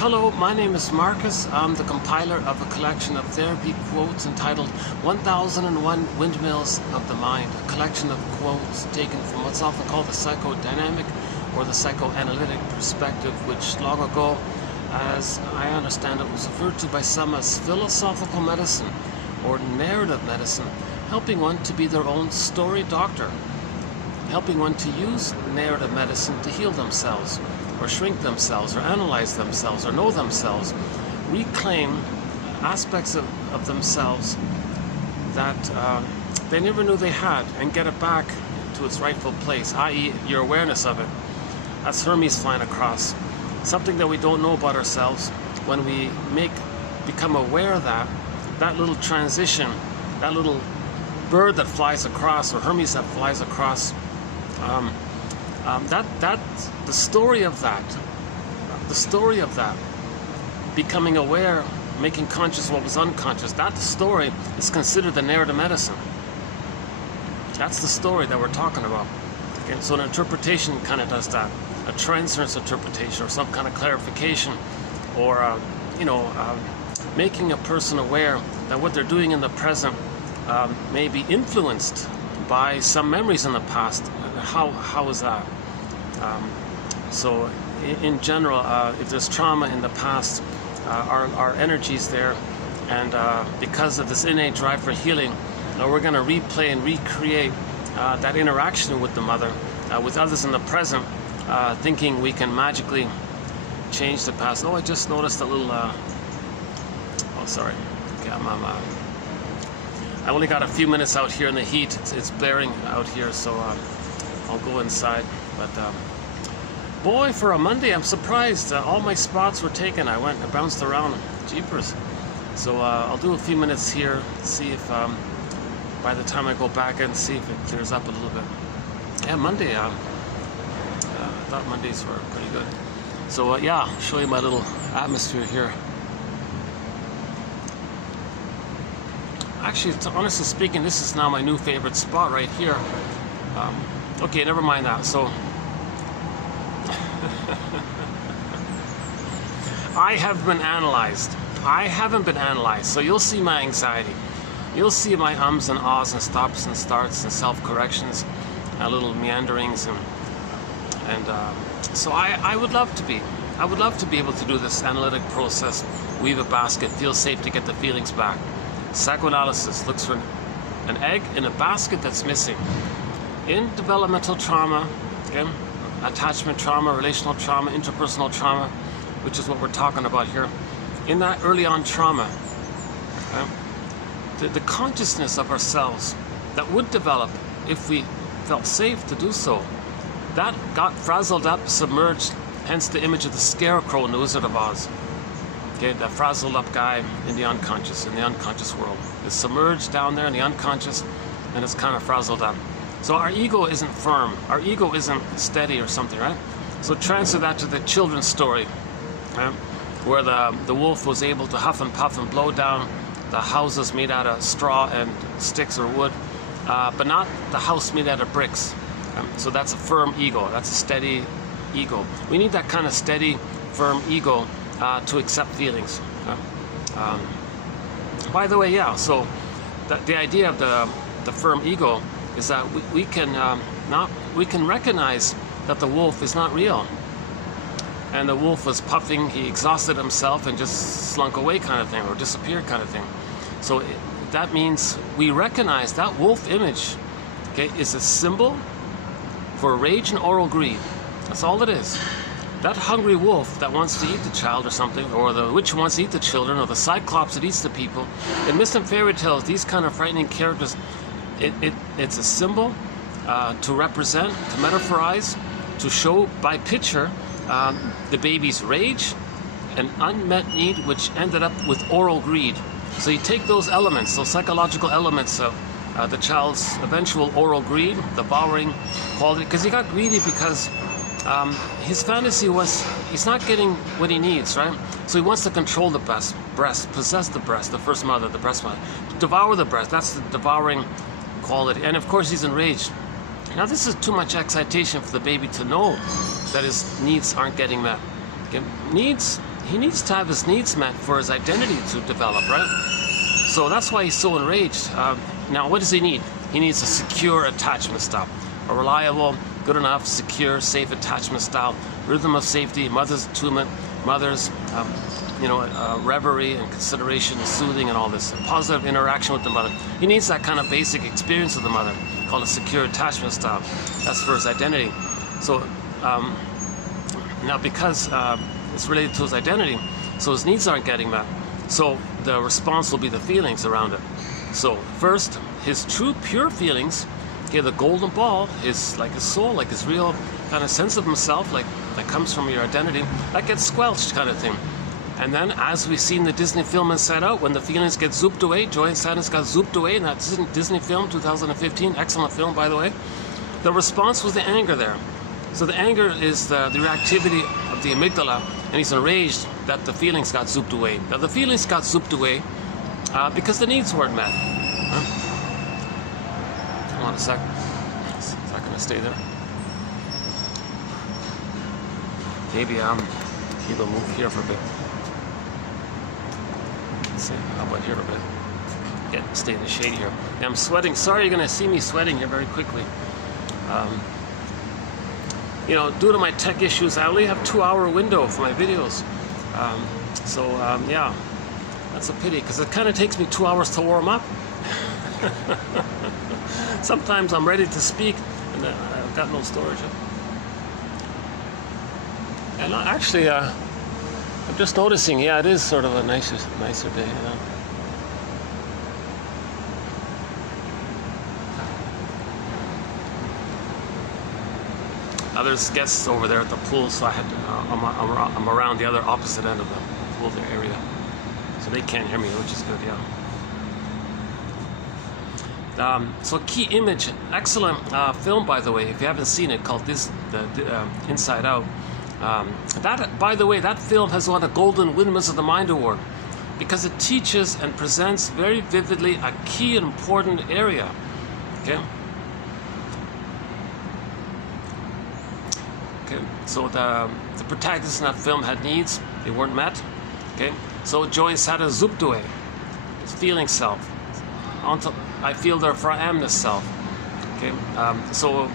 Hello, my name is Marcus. I'm the compiler of a collection of therapy quotes entitled 1001 Windmills of the Mind, a collection of quotes taken from what's often called the psychodynamic or the psychoanalytic perspective, which long ago, as I understand it, was referred to by some as philosophical medicine or narrative medicine, helping one to be their own story doctor, helping one to use narrative medicine to heal themselves, or shrink themselves, or analyze themselves, or know themselves, reclaim aspects of themselves that they never knew they had, and get it back to its rightful place, i.e. your awareness of it. That's Hermes flying across. Something that we don't know about ourselves. When we become aware of that little transition, that little bird that flies across, or Hermes that flies across, the story of that, becoming aware, making conscious what was unconscious, that story is considered the narrative medicine. That's the story that we're talking about. Okay, so an interpretation kind of does that. A transference interpretation, or some kind of clarification, or making a person aware that what they're doing in the present may be influenced by some memories in the past. How is that? So in general, if there's trauma in the past, our energy's there, and because of this innate drive for healing, we're going to replay and recreate that interaction with the mother, with others in the present, thinking we can magically change the past. Oh, I just noticed a little, oh sorry, okay, I only got a few minutes out here in the heat. It's blaring out here, so I'll go inside. But boy, for a Monday, I'm surprised. All my spots were taken. I bounced around, jeepers. So I'll do a few minutes here, see if by the time I go back and see if it clears up a little bit. Yeah, Monday. I thought Mondays were pretty good. So yeah, I'll show you my little atmosphere here. Actually, honestly speaking, this is now my new favorite spot right here. Okay, never mind that. So I have been analyzed. I haven't been analyzed. So you'll see my anxiety. You'll see my ums and ahs and stops and starts and self-corrections, little meanderings, and so I would love to be. I would love to be able to do this analytic process, weave a basket, feel safe to get the feelings back. Psychoanalysis looks for an egg in a basket that's missing. In developmental trauma, okay, attachment trauma, relational trauma, interpersonal trauma, which is what we're talking about here, in that early on trauma, the consciousness of ourselves that would develop if we felt safe to do so, that got frazzled up, submerged, hence the image of the scarecrow in the Wizard of Oz. Okay, that frazzled up guy in the unconscious world. It's submerged down there in the unconscious, and it's kind of frazzled up. So our ego isn't firm. Our ego isn't steady or something, right? So transfer that to the children's story, right? Where the wolf was able to huff and puff and blow down the houses made out of straw and sticks or wood, but not the house made out of bricks. So that's a firm ego. That's a steady ego. We need that kind of steady, firm ego to accept feelings. By the way, yeah, so the idea of the firm ego is that we can recognize that the wolf is not real, and the wolf was puffing, he exhausted himself and just slunk away kind of thing, or disappeared kind of thing. So that means we recognize that wolf image, okay, is a symbol for rage and oral greed. That's all it is. That hungry wolf that wants to eat the child or something, or the witch wants to eat the children, or the cyclops that eats the people. In myths and fairy tales, these kind of frightening characters, it's a symbol to represent, to metaphorize, to show by picture the baby's rage, an unmet need which ended up with oral greed. So you take those elements, those psychological elements of the child's eventual oral greed, devouring quality, because he got greedy because his fantasy was he's not getting what he needs, right? So he wants to control the breast, possess the breast, the first mother, the breast mother, devour the breast. That's the devouring quality. And of course he's enraged. Now this is too much excitation for the baby to know that his needs aren't getting met. Okay? Needs, he needs to have his needs met for his identity to develop, right? So that's why he's so enraged. Now, what does he need? He needs a secure attachment style, a reliable, good enough, secure, safe attachment style, rhythm of safety, mother's attunement, mother's, reverie and consideration and soothing and all this, a positive interaction with the mother. He needs that kind of basic experience with the mother, called a secure attachment style. That's for his identity. So now, because it's related to his identity, so his needs aren't getting met. So the response will be the feelings around it. So first, his true pure feelings, okay, the golden ball, is like his soul, like his real kind of sense of himself, like that comes from your identity, that gets squelched kind of thing. And then, as we've seen the Disney film Inside Out, when the feelings get zooped away, joy and sadness got zooped away in that Disney film, 2015, excellent film, by the way, the response was the anger there. So the anger is the reactivity of the amygdala, and he's enraged that the feelings got zooped away. Now, the feelings got zooped away because the needs weren't met. Hold on a sec. It's not going to stay there. Maybe he will move here for a bit. Let's see, how about here for a bit? Stay in the shade here. Now, I'm sweating. Sorry, you're going to see me sweating here very quickly. Due to my tech issues, I only have a 2-hour window for my videos. Yeah, that's a pity, because it kind of takes me 2 hours to warm up. Sometimes I'm ready to speak, and I've got no storage. And actually, I'm just noticing, yeah, it is sort of a nicer day, There's guests over there at the pool, so I had to, I'm around the other opposite end of the pool area, so they can't hear me, which is good, yeah. So Key Image, excellent film, by the way, if you haven't seen it, called Inside Out. That, by the way, that film has won a Golden Windmills of the Mind Award because it teaches and presents very vividly a key and important area. Okay. So the protagonist in that film had needs, they weren't met. Okay, so joy and sadness zooped away. His feeling self. I feel therefore I am the self. Okay, so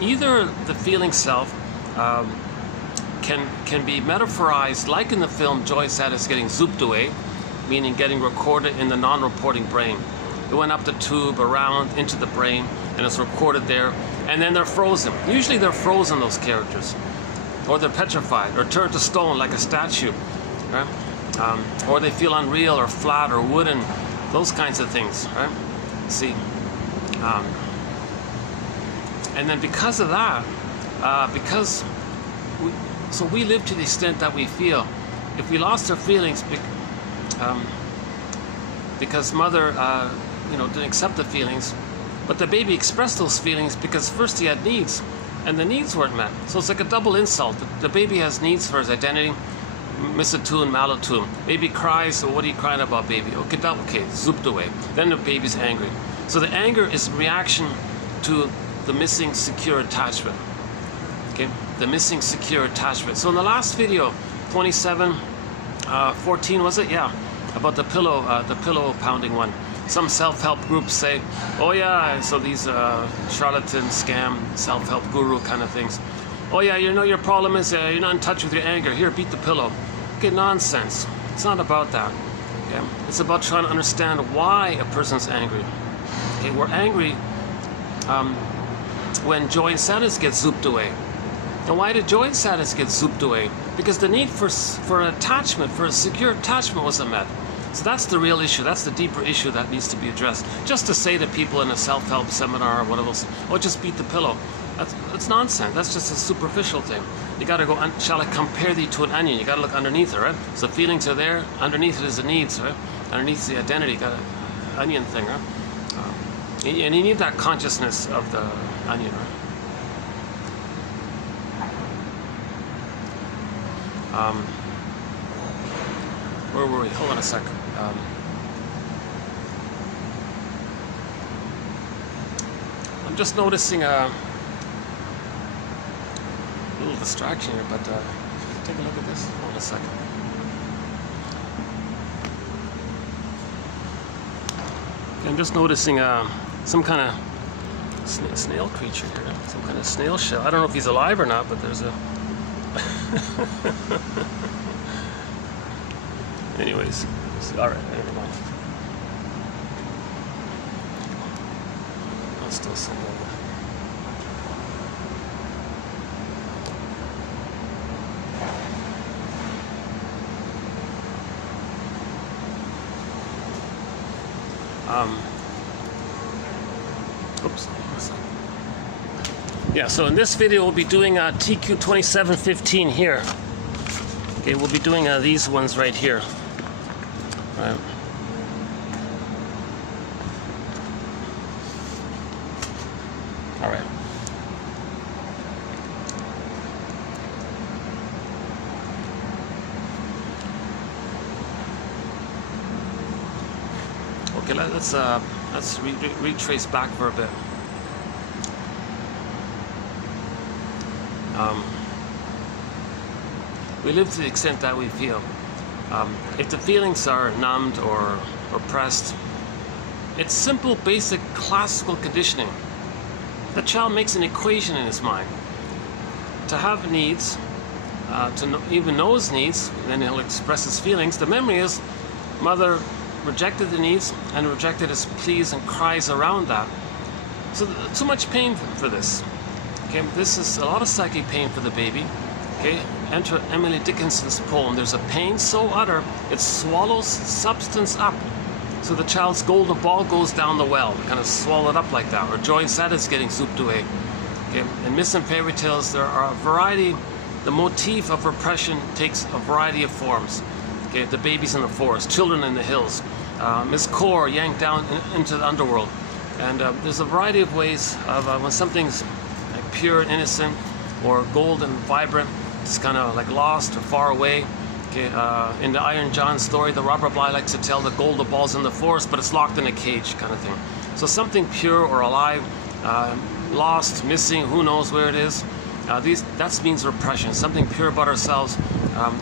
either the feeling self can be metaphorized like in the film Joy and Sadness getting zooped away, meaning getting recorded in the non-reporting brain. It went up the tube, around, into the brain, and it's recorded there. And then they're frozen. Usually they're frozen, those characters. Or they're petrified, or turned to stone like a statue. Right? Or they feel unreal, or flat, or wooden. Those kinds of things. Right? See? And then because of that, we live to the extent that we feel. If we lost our feelings because mother didn't accept the feelings, but the baby expressed those feelings because first he had needs, and the needs weren't met. So it's like a double insult. The baby has needs for his identity, misattuned, malattuned. Baby cries, so what are you crying about, baby? Okay, zooped away. Then the baby's angry. So the anger is reaction to the missing secure attachment. Okay, the missing secure attachment. So in the last video, 27:14 was it? Yeah, about the pillow pounding one. Some self-help groups say, oh yeah, so these charlatan, scam, self-help guru kind of things. Oh yeah, your problem is you're not in touch with your anger. Here, beat the pillow. Okay, nonsense. It's not about that. Okay? It's about trying to understand why a person's angry. Okay, we're angry when joy and sadness get zooped away. And why did joy and sadness get zooped away? Because the need for an attachment, for a secure attachment wasn't met. So that's the real issue. That's the deeper issue that needs to be addressed. Just to say to people in a self-help seminar or whatever else, oh, just beat the pillow. That's nonsense. That's just a superficial thing. You got to go, shall I compare thee to an onion? You got to look underneath it, right? So feelings are there. Underneath it is the needs, right? Underneath the identity, you got an onion thing, right? And you need that consciousness of the onion, right? Where were we? Hold on a second. I'm just noticing a little distraction here, but take a look at this. Hold on a second. I'm just noticing some kind of snail creature here, some kind of snail shell. I don't know if he's alive or not, but there's a... Anyways, all right, never mind. I'll still send over. Oops. Yeah, so in this video we'll be doing TQ2715 here. Okay, we'll be doing these ones right here. Right. All right. Okay, let's retrace back for a bit. We live to the extent that we feel. If the feelings are numbed or oppressed, it's simple, basic, classical conditioning. The child makes an equation in his mind. To have needs, even know his needs, then he'll express his feelings. The memory is, mother rejected the needs and rejected his pleas and cries around that. So too much pain for this. Okay, this is a lot of psychic pain for the baby. Okay, enter Emily Dickinson's poem. There's a pain so utter it swallows substance up. So the child's golden ball goes down the well, kind of swallowed up like that. Or joy and sadness getting souped away. Okay, in myths and fairy tales there are a variety. The motif of repression takes a variety of forms. Okay, the babies in the forest, children in the hills, Miss Core yanked down into the underworld, and there's a variety of ways of when something's like pure and innocent, or gold and vibrant. It's kind of like lost or far away. Okay, in the Iron John story, the Robert Bly likes to tell the golden ball's in the forest, but it's locked in a cage, kind of thing. So something pure or alive, lost, missing, who knows where it is. That means repression. Something pure about ourselves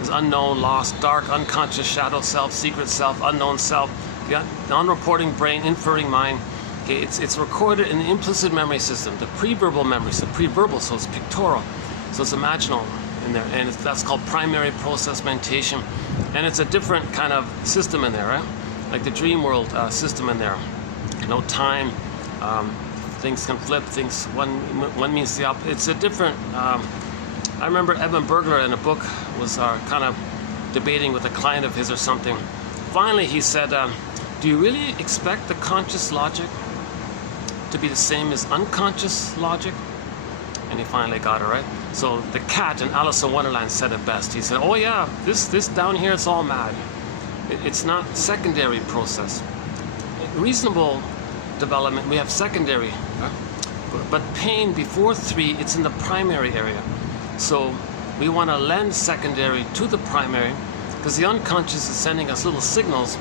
is unknown, lost, dark, unconscious, shadow self, secret self, unknown self. The unreporting brain, inferring mind. Okay, it's recorded in the implicit memory system, the pre-verbal memories, the pre-verbal, so it's pictorial, so it's imaginal in there, and that's called primary process mentation, and it's a different kind of system in there, right? Like the dream world system in there. No time, things can flip, things one means the opposite. It's a different. I remember Evan Bergler in a book was kind of debating with a client of his or something. Finally, he said, "Do you really expect the conscious logic to be the same as unconscious logic?" And he finally got it right. So the cat in Alice in Wonderland said it best. He said, "Oh yeah, this down here, it's all mad. It's not secondary process. Reasonable development, we have secondary, but pain before 3, it's in the primary area. So we want to lend secondary to the primary, because the unconscious is sending us little signals.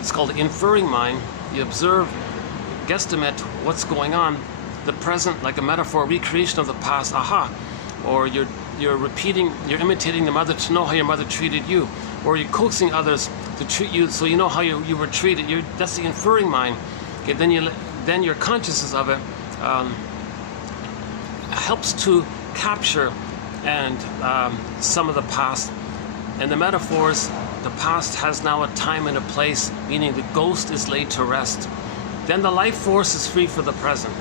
It's called the inferring mind. You observe, guesstimate what's going on. The present, like a metaphor, recreation of the past, aha. Or you're repeating, you're imitating the mother to know how your mother treated you. Or you're coaxing others to treat you so you know how you were treated. That's the inferring mind. Okay, then your consciousness of it helps to capture and some of the past. And the metaphors, the past has now a time and a place, meaning the ghost is laid to rest. Then the life force is free for the present.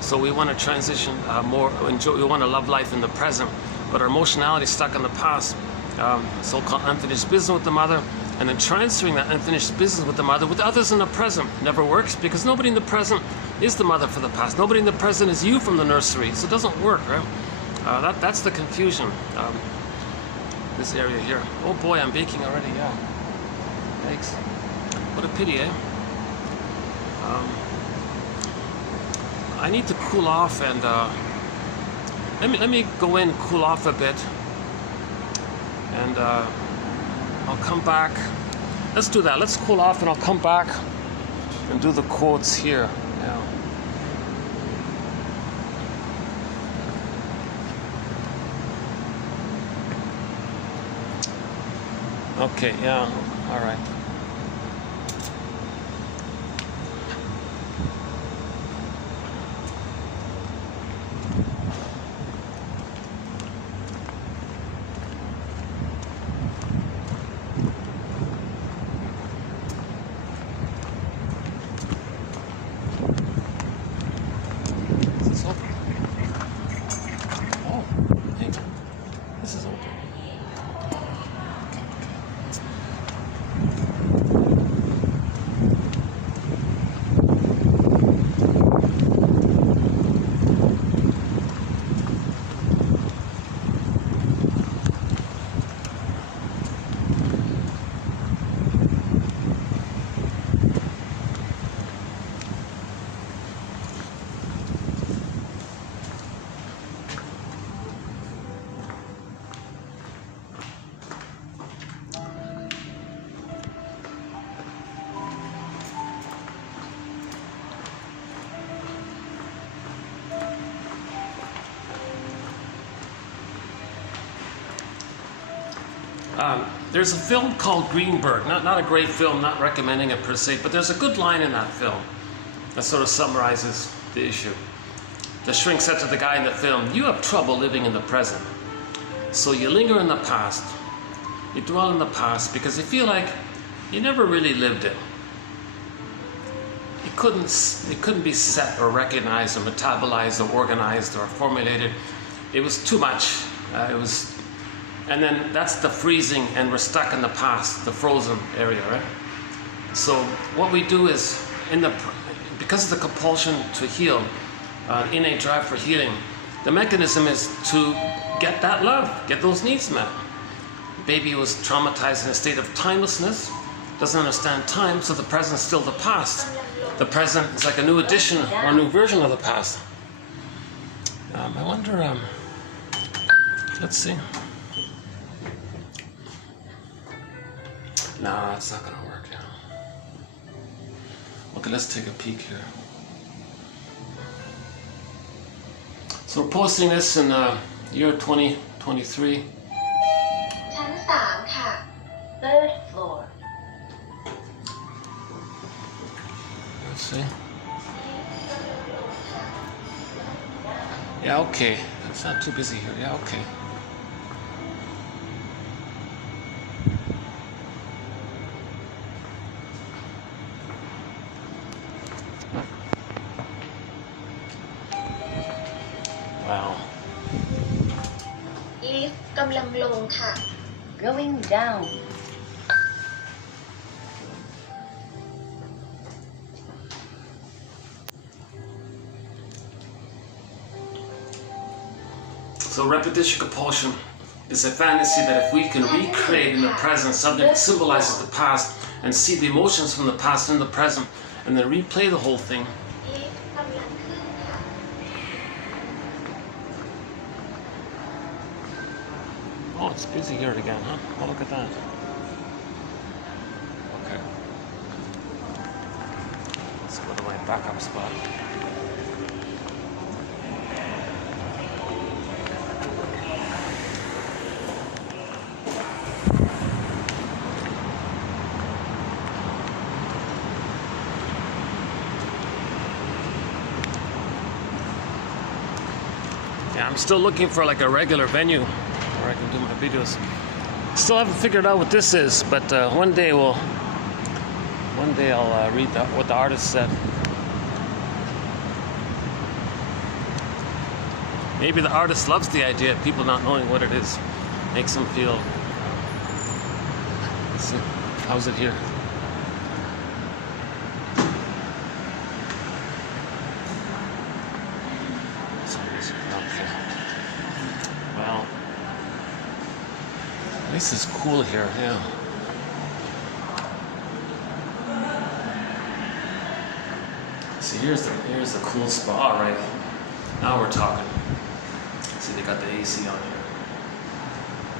So we want to transition more, we want to love life in the present, but our emotionality is stuck in the past. So-called unfinished business with the mother, and then transferring that unfinished business with the mother with others in the present never works, because nobody in the present is the mother for the past. Nobody in the present is you from the nursery, so it doesn't work, right? That's the confusion. This area here. Oh boy, I'm baking already. Yeah. Thanks. What a pity, eh? I need to cool off, and let me go in, cool off a bit, and I'll come back. Let's do that. Let's cool off, and I'll come back and do the quotes here. Yeah. Okay. Yeah. All right. There's a film called Greenberg, not a great film, not recommending it per se, but there's a good line in that film that sort of summarizes the issue. The shrink said to the guy in the film, "You have trouble living in the present. So you linger in the past, you dwell in the past because you feel like you never really lived it. It couldn't be set or recognized or metabolized or organized or formulated. It was too much. And then that's the freezing, and we're stuck in the past, the frozen area, right? So what we do is, because of the compulsion to heal, innate drive for healing, the mechanism is to get that love, get those needs met. Baby was traumatized in a state of timelessness, doesn't understand time, so the present's still the past. The present is like a new edition or a new version of the past. I wonder, let's see. No, it's not gonna work now. Okay, let's take a peek here. So we're posting this in year 2023. ชั้น 3 ค่ะ Third floor. Let's see. Yeah, okay. It's not too busy here. Yeah, okay. Wow. Lift กำลังลงค่ะ Going down. So repetition compulsion is a fantasy that if we can recreate in the present something that symbolizes the past and see the emotions from the past in the present and then replay the whole thing. Lift กำลังขึ้นค่ะ Oh, it's busy here again, huh? Oh, look at that. Okay. Let's go to my backup spot. Yeah, I'm still looking for like a regular venue where I can do my videos. Still haven't figured out what this is, but one day I'll read what the artist said. Maybe the artist loves the idea of people not knowing what it is. Makes them feel. Let's see, how's it here? This is cool here, yeah. See, here's the cool spot, right? Now we're talking. See, they got the AC on here.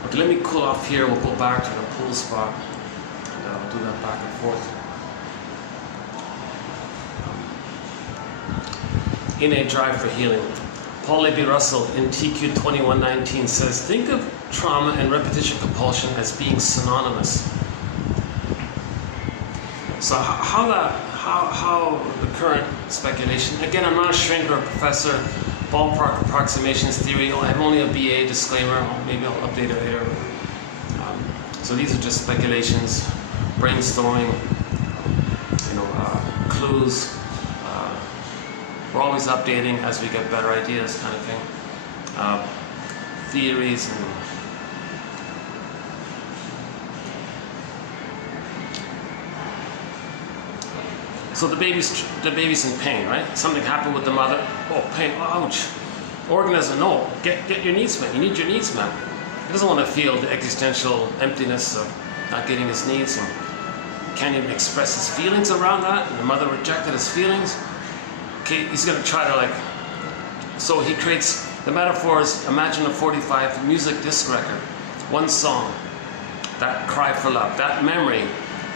Okay, let me cool off here. We'll go back to the pool spot, and I'll do that back and forth. Innate drive for healing. Paul Levy-Russell in TQ 2119 says, think of trauma and repetition compulsion as being synonymous. So how the current speculation, again, I'm not a shrink or a professor, ballpark approximations theory, I'm only a BA disclaimer, maybe I'll update it later. So these are just speculations, brainstorming, clues. We're always updating as we get better ideas, kind of thing. Theories and so the baby's in pain, right? Something happened with the mother. Oh, pain! Ouch! Organism, no. Get your needs met. You need your needs met. He doesn't want to feel the existential emptiness of not getting his needs, and can't even express his feelings around that. And the mother rejected his feelings. Okay, he's going to try to so he creates, the metaphor is, imagine a 45 music disc record, one song, that cry for love, that memory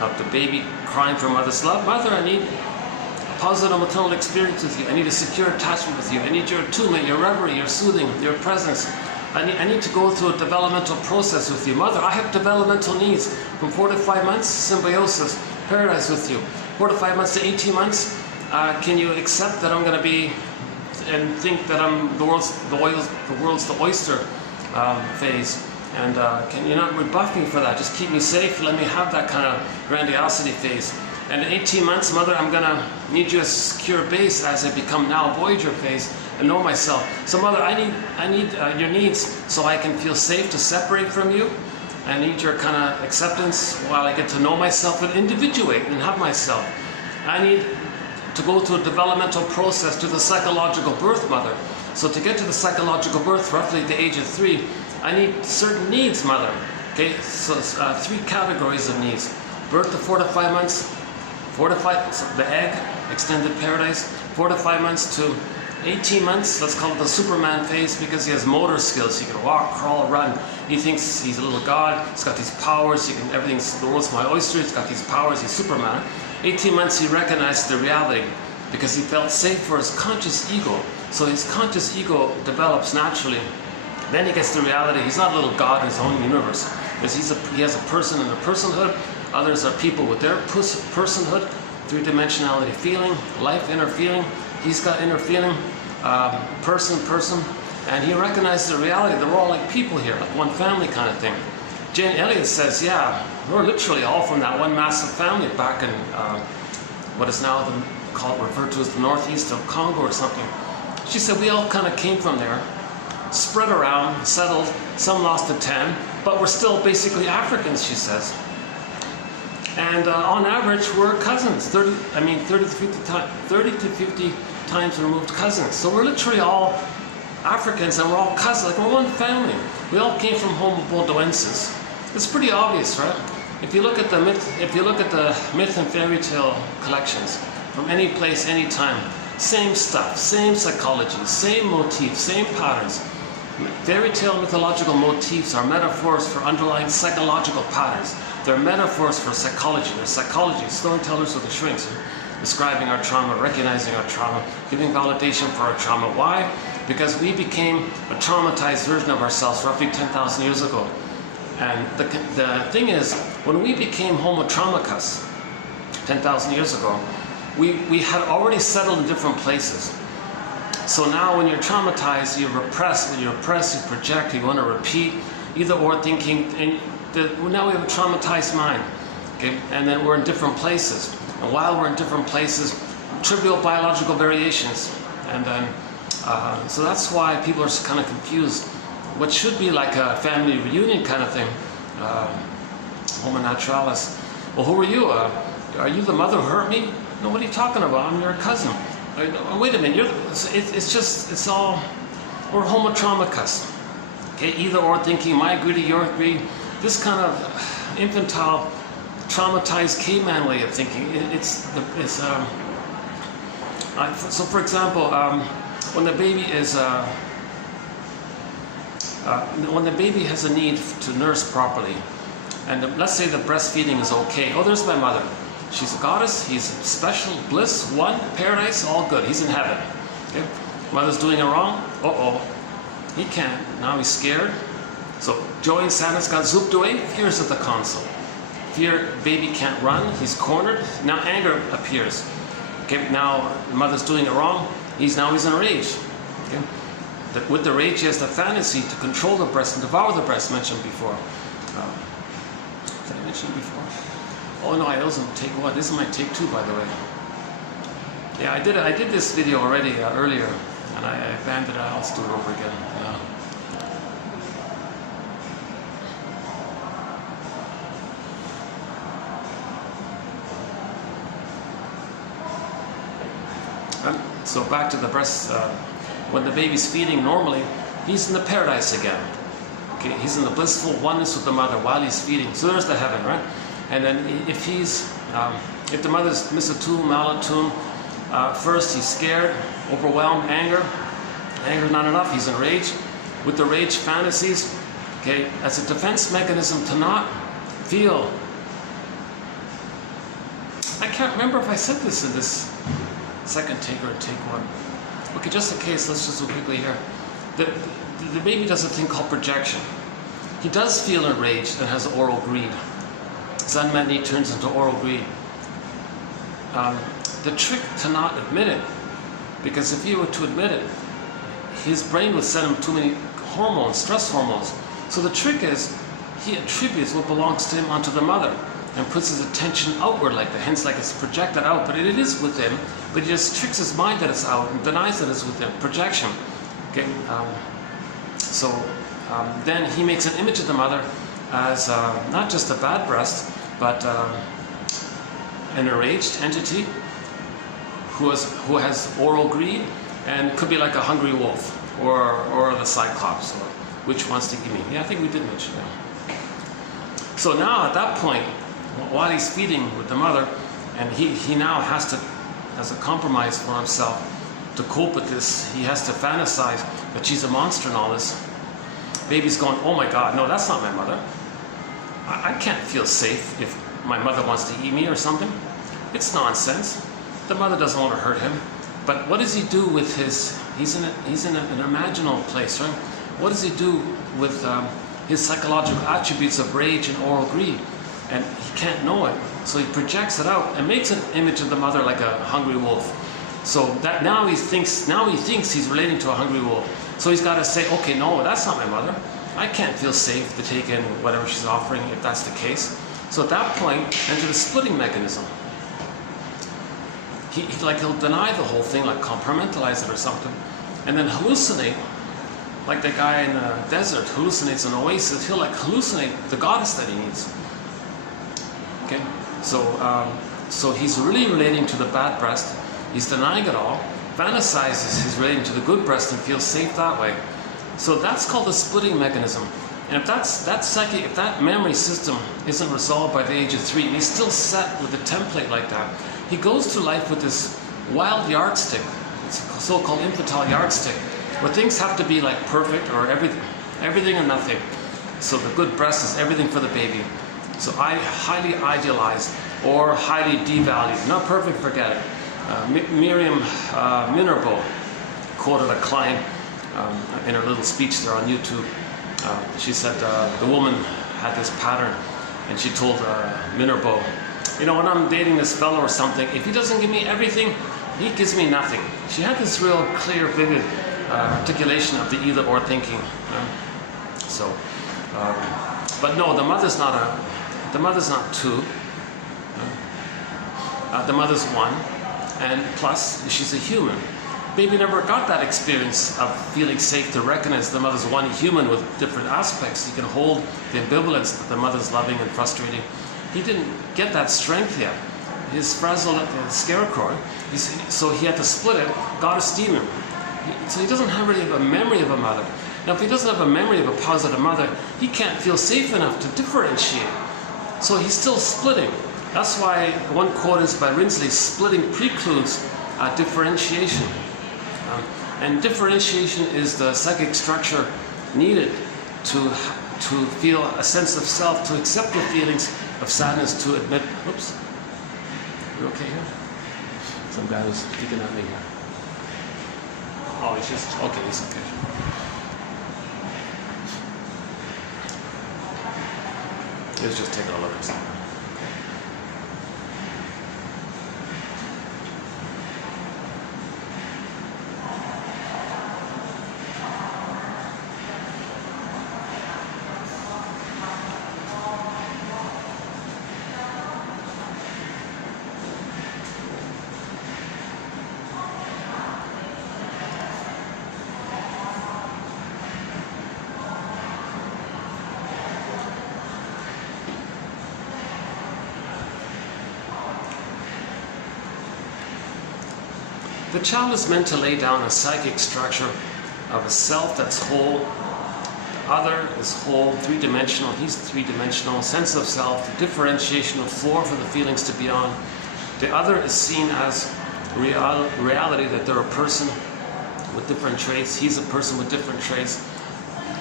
of the baby crying for mother's love. Mother, I need a positive maternal experience with you. I need a secure attachment with you. I need your attunement, your reverie, your soothing, your presence. I need to go through a developmental process with you. Mother, I have developmental needs from 4 to 5 months, symbiosis, paradise with you. 4 to 5 months to 18 months, can you accept that I'm going to be and think that I'm the world's the oyster phase? And can you not rebuff me for that? Just keep me safe, let me have that kind of grandiosity phase. And in 18 months, Mother, I'm going to need you as a secure base as I become now Voyager phase and know myself. So Mother, I need your needs so I can feel safe to separate from you. I need your kind of acceptance while I get to know myself and individuate and have myself. I need to go through a developmental process to the psychological birth, Mother. So to get to the psychological birth, roughly at the age of 3, I need certain needs, Mother. Okay, so 3 categories of needs. Birth to 4 to 5 months, 4 to 5, so the egg, extended paradise, 4 to 5 months to 18 months, let's call it the Superman phase, because he has motor skills. He can walk, crawl, run. He thinks he's a little god. He's got these powers. He can, everything's, the world's my oyster. He's got these powers. He's Superman. 18 months he recognized the reality because he felt safe for his conscious ego. So his conscious ego develops naturally. Then he gets the reality. He's not a little god in his own universe, because he has a person and a personhood. Others are people with their personhood, 3-dimensionality feeling, life, inner feeling. He's got inner feeling, person, and he recognizes the reality. They're all like people here, like one family kind of thing. Jane Elliott says, yeah, we're literally all from that one massive family back in what is now referred to as the northeast of Congo or something. She said we all kind of came from there, spread around, settled, some lost to 10, but we're still basically Africans, she says. And on average, we're cousins, 30 to 50 times removed cousins. So we're literally all Africans, and we're all cousins, like we're one family. We all came from Homo Boldoensis. It's pretty obvious, right? If you look at the myth and fairy tale collections from any place, any time, same stuff, same psychology, same motifs, same patterns. Fairy tale mythological motifs are metaphors for underlying psychological patterns. They're metaphors for psychology. They're psychology, storytellers of the shrinks, describing our trauma, recognizing our trauma, giving validation for our trauma. Why? Because we became a traumatized version of ourselves roughly 10,000 years ago. And the thing is, when we became Homo traumacus 10,000 years ago, we had already settled in different places. So now when you're traumatized, you repress, you project, you want to repeat, either or thinking, and now we have a traumatized mind, okay? And then we're in different places. And while we're in different places, trivial biological variations. And then, so that's why people are kind of confused. What should be like a family reunion kind of thing, Homo naturalis. Well, who are you? Are you the mother who hurt me? No, what are you talking about? I'm your cousin. Wait a minute, it's all, we're Homo traumacus. Okay, either or thinking, my greedy, your greed. This kind of infantile, traumatized caveman way of thinking. So for example, when the baby is, when the baby has a need to nurse properly, and let's say the breastfeeding is okay. Oh, there's my mother. She's a goddess, he's special, bliss, one, paradise, all good. He's in heaven. Okay? Mother's doing it wrong. Uh-oh. He can't. Now he's scared. So Joey and Sadness got zooped away. Fear's at the console. Fear, baby can't run. He's cornered. Now anger appears. Okay, now mother's doing it wrong. He's in rage. Okay? With the rage, he has the fantasy to control the breast and devour the breast, mentioned before. Did I mention before? Oh no, I wasn't take one. This is my take 2, by the way. Yeah, I did this video already earlier, and I abandoned it. I'll just do it over again. Yeah. So back to the breast. When the baby's feeding normally, he's in the paradise again. Okay, he's in the blissful oneness with the mother while he's feeding. So there's the heaven, right? And then if the mother's misattuned, malattuned, first he's scared, overwhelmed, anger not enough, he's in rage. With the rage fantasies, okay, as a defense mechanism to not feel. I can't remember if I said this in this second take or take 1. Okay, just in case, let's just do quickly here. the baby does a thing called projection. He does feel enraged and has oral greed. His unmet need turns into oral greed. The trick to not admit it, because if he were to admit it, his brain would send him too many hormones, stress hormones. So the trick is, he attributes what belongs to him onto the mother and puts his attention outward like that, hence like it's projected out, but it is with him, but he just tricks his mind that it's out and denies that it's with him, projection. Okay? Then he makes an image of the mother as not just a bad breast, but an enraged entity who has oral greed, and could be like a hungry wolf or the Cyclops, or which wants to give me. Yeah, I think we did mention that. So now at that point, while he's feeding with the mother, and he now has to, as a compromise for himself, to cope with this, he has to fantasize that she's a monster and all this. Baby's going, oh my God, no, that's not my mother. I can't feel safe if my mother wants to eat me or something. It's nonsense. The mother doesn't want to hurt him. But what does he do with he's in an imaginal place, right? What does he do with his psychological attributes of rage and oral greed? And he can't know it. So he projects it out and makes an image of the mother like a hungry wolf. So that now he thinks he's relating to a hungry wolf. So he's got to say, okay, no, that's not my mother. I can't feel safe to take in whatever she's offering if that's the case. So at that point, enter the splitting mechanism. He'll deny the whole thing, like compartmentalize it or something, and then hallucinate, like the guy in the desert hallucinates an oasis. He'll like hallucinate the goddess that he needs. Okay, so he's really relating to the bad breast. He's denying it all, fantasizes he's relating to the good breast and feels safe that way. So that's called the splitting mechanism. And if if that memory system isn't resolved by the age of 3, and he's still set with a template like that, he goes through life with this wild yardstick. It's a so-called infantile yardstick, where things have to be like perfect or everything or nothing. So the good breast is everything for the baby. So I highly idealized or highly devalued. Not perfect, forget it. Miriam Minerbo quoted a client in her little speech there on YouTube. She said the woman had this pattern, and she told Minerbo, you know, when I'm dating this fellow or something, if he doesn't give me everything, he gives me nothing. She had this real clear, vivid articulation of the either-or thinking. But no, the mother's not 2. The mother's 1, and plus she's a human. Baby never got that experience of feeling safe to recognize the mother's one human with different aspects. He can hold the ambivalence that the mother's loving and frustrating. He didn't get that strength yet. He's frazzled at the scarecrow, so he had to split it, goddess demon. So he doesn't really have a memory of a mother. Now if he doesn't have a memory of a positive mother, he can't feel safe enough to differentiate. So he's still splitting. That's why one quote is by Rinsley, splitting precludes differentiation. And differentiation is the psychic structure needed to feel a sense of self, to accept the feelings of sadness, to admit, whoops, you okay here? Some guy was speaking at me here. Oh, he's just, okay, he's okay. He was just taking a look at something. The child is meant to lay down a psychic structure of a self that's whole, the other is whole, three-dimensional, he's three-dimensional, sense of self, the differentiation of floor for the feelings to be on. The other is seen as reality, that they're a person with different traits, he's a person with different traits.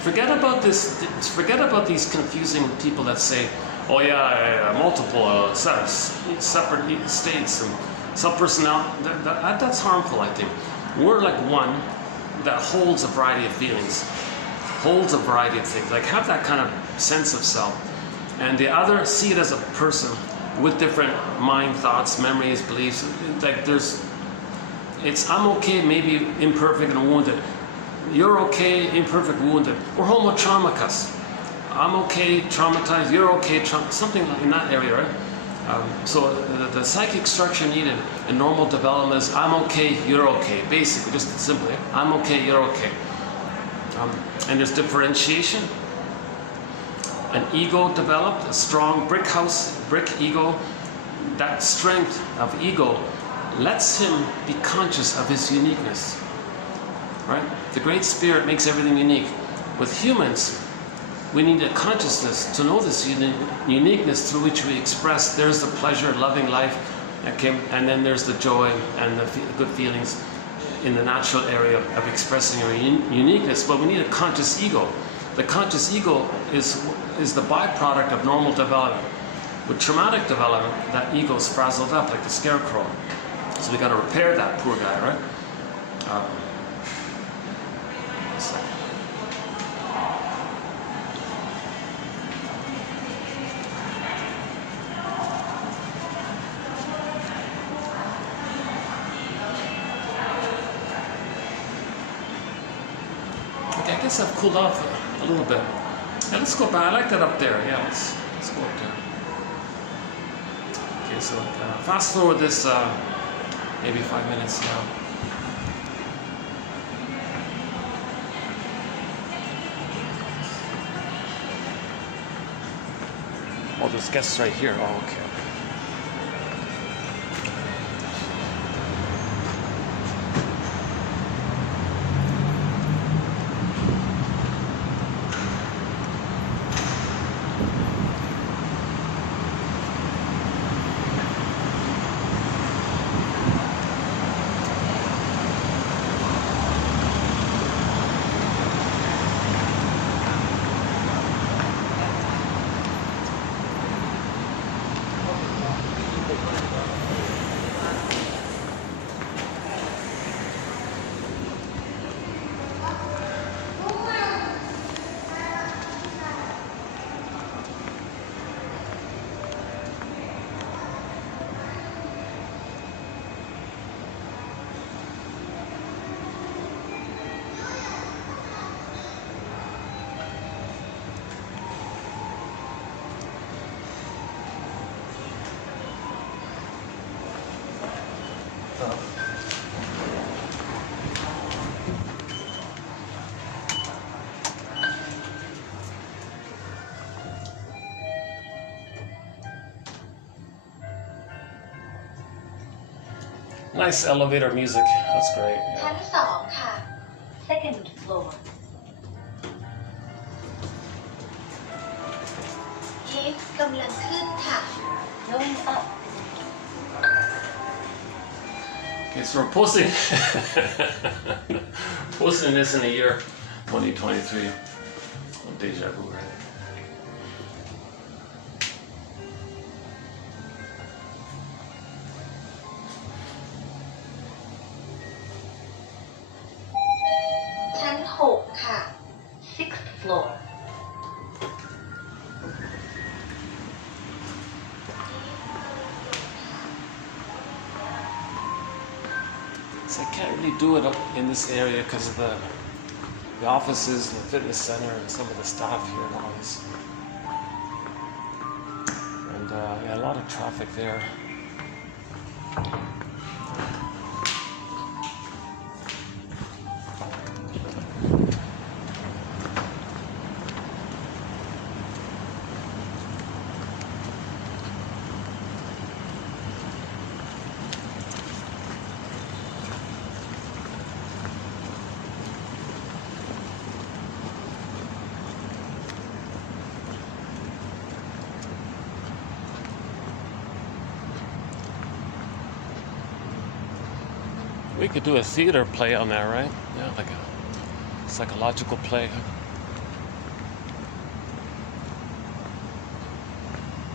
Forget about this, forget about these confusing people that say, oh yeah, multiple separate states and subpersonality. That's harmful, I think. We're like one, that holds a variety of feelings, holds a variety of things. Like have that kind of sense of self. And the other, see it as a person with different mind, thoughts, memories, beliefs. Like I'm okay, maybe imperfect and wounded. You're okay, imperfect, wounded. We're homo traumicus. I'm okay, traumatized. You're okay, something in that area, right? So the psychic structure needed in normal development is I'm okay, you're okay. Basically, just simply, I'm okay, you're okay. And there's differentiation. An ego developed, a strong brick ego. That strength of ego lets him be conscious of his uniqueness. Right? The Great Spirit makes everything unique. With humans, we need a consciousness to know this uniqueness through which we express. There's the pleasure, loving life, and then there's the joy and the good feelings in the natural area of expressing our uniqueness. But we need a conscious ego. The conscious ego is the byproduct of normal development. With traumatic development, that ego is frazzled up like the scarecrow. So we got to repair that poor guy, right? Okay, I guess I've cooled off a little bit. Yeah, let's go back. I like that up there. Yeah, let's go up there. Okay, so fast forward this maybe 5 minutes now. Oh, there's guests right here. Oh, okay. Nice elevator music. That's great. ชั้นสองค่ะ Second floor. ลิฟต์กำลังขึ้นค่ะ Going up. Okay, so we're posting posting this in the year 2023. Oh, deja vu, right? Sixth floor. So I can't really do it up in this area because of the offices and the fitness center and some of the staff here and all this. And yeah, a lot of traffic there. We could do a theater play on that, right? Yeah, like a psychological play.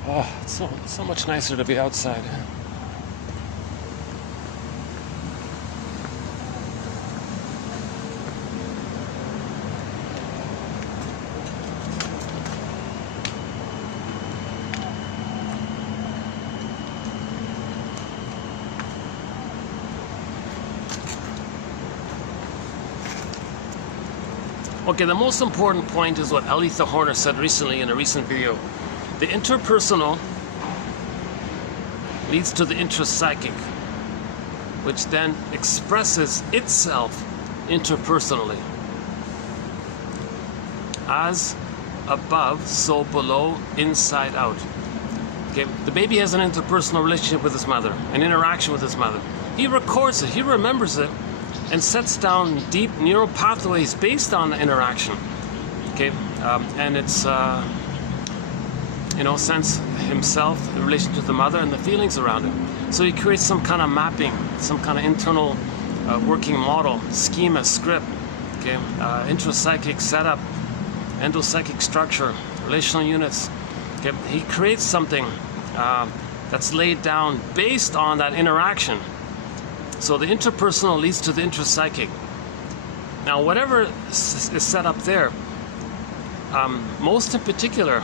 Oh, it's so much nicer to be outside. Okay, the most important point is what Aletha Horner said recently in a recent video. The interpersonal leads to the intrapsychic, which then expresses itself interpersonally. As above, so below, inside out. Okay, the baby has an interpersonal relationship with his mother, an interaction with his mother. He records it, he remembers it, and sets down deep neural pathways based on the interaction. Okay, and it's sense himself in relation to the mother and the feelings around it. So he creates some kind of mapping, some kind of internal working model, schema, script. Okay, intrapsychic setup, endopsychic structure, relational units. Okay, he creates something that's laid down based on that interaction. So the interpersonal leads to the intrapsychic. Now, whatever is set up there, most in particular,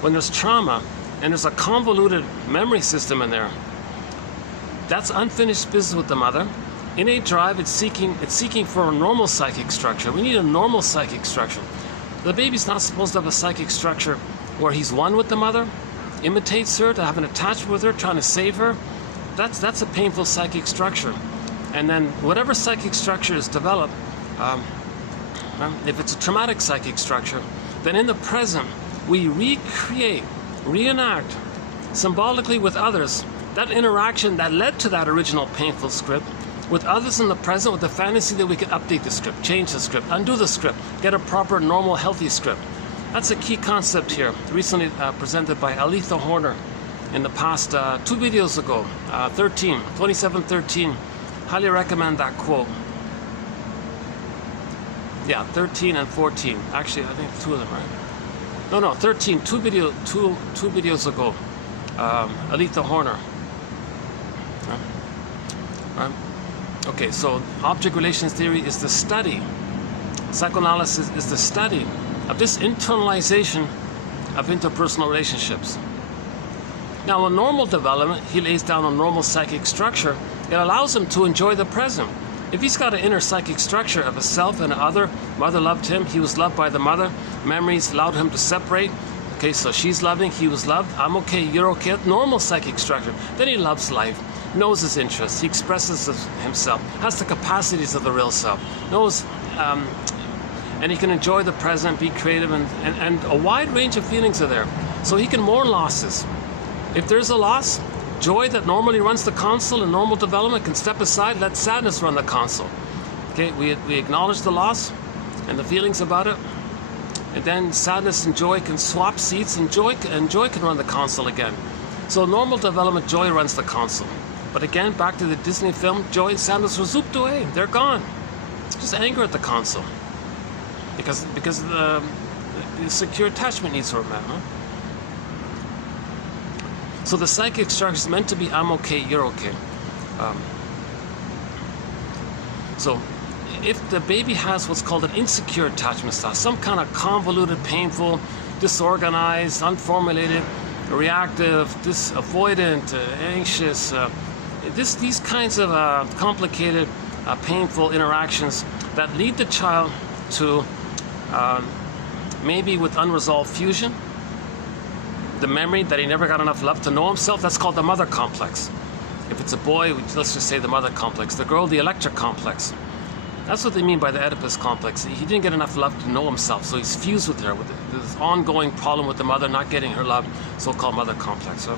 when there's trauma and there's a convoluted memory system in there, that's unfinished business with the mother. Innate drive, it's seeking for a normal psychic structure. We need a normal psychic structure. The baby's not supposed to have a psychic structure where he's one with the mother, imitates her, to have an attachment with her, trying to save her. That's a painful psychic structure. And then whatever psychic structure is developed, if it's a traumatic psychic structure, then in the present we recreate, reenact symbolically with others that interaction that led to that original painful script with others in the present, with the fantasy that we can update the script, change the script, undo the script, get a proper, normal, healthy script. That's a key concept here, recently presented by Aletha Horner in the past 2 videos ago, 2713. Highly recommend that quote. Yeah, 13 and 14. Actually, I think 2 of them, right? No, 13. Two videos ago. Aletha Horner. Right? Okay, so object relations theory is the study. Psychoanalysis is the study of this internalization of interpersonal relationships. Now, in normal development, he lays down a normal psychic structure. It allows him to enjoy the present. If he's got an inner psychic structure of a self and an other, mother loved him, he was loved by the mother, memories allowed him to separate. Okay, so she's loving, he was loved, I'm okay, you're okay, normal psychic structure. Then he loves life, knows his interests, he expresses himself, has the capacities of the real self, knows, and he can enjoy the present, be creative, and a wide range of feelings are there. So he can mourn losses. If there's a loss, joy that normally runs the console in normal development can step aside, let sadness run the console. Okay, we acknowledge the loss and the feelings about it, and then sadness and joy can swap seats, and joy can run the console again. So normal development, joy runs the console. But again, back to the Disney film, joy and sadness were zooped away. They're gone. It's just anger at the console. Because the secure attachment needs were met, huh? So the psychic structure is meant to be I'm okay, you're okay. So if the baby has what's called an insecure attachment style, some kind of convoluted, painful, disorganized, unformulated, reactive, avoidant, anxious, these kinds of complicated, painful interactions that lead the child to maybe with unresolved fusion, the memory that he never got enough love to know himself, that's called the mother complex. If it's a boy, let's just say the mother complex. The girl, the electric complex. That's what they mean by the Oedipus complex. He didn't get enough love to know himself, so he's fused with her, with this ongoing problem with the mother not getting her love, so-called mother complex. So,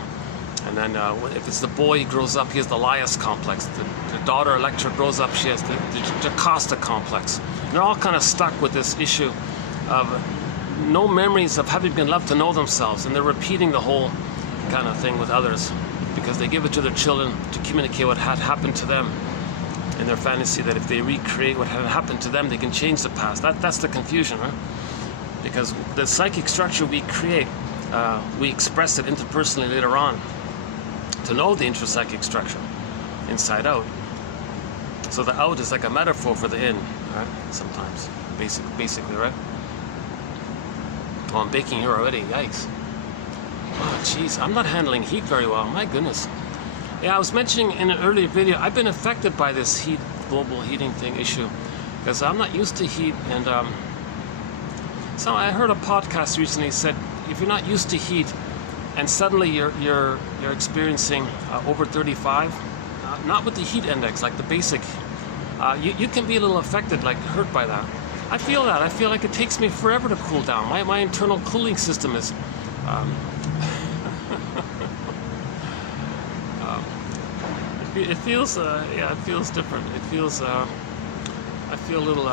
and then if it's the boy, he grows up, he has the Laius complex. The daughter, Electra, grows up, she has the Jocasta complex. And they're all kind of stuck with this issue of no memories of having been loved to know themselves, and they're repeating the whole kind of thing with others because they give it to their children to communicate what had happened to them in their fantasy, that if they recreate what had happened to them, they can change the past. That's the confusion, right? Because the psychic structure we create, we express it interpersonally later on to know the intrapsychic structure, inside out. So the out is like a metaphor for the in, right? Sometimes, basically, right? Oh, I'm baking here already, yikes. Oh, jeez, I'm not handling heat very well, my goodness. Yeah, I was mentioning in an earlier video, I've been affected by this global heating thing issue, because I'm not used to heat, and So I heard a podcast recently said if you're not used to heat and suddenly you're experiencing over 35, not with the heat index, like the basic, you can be a little affected, like hurt by that. I feel that. I feel like it takes me forever to cool down. My internal cooling system is it feels yeah, it feels different. It feels I feel a little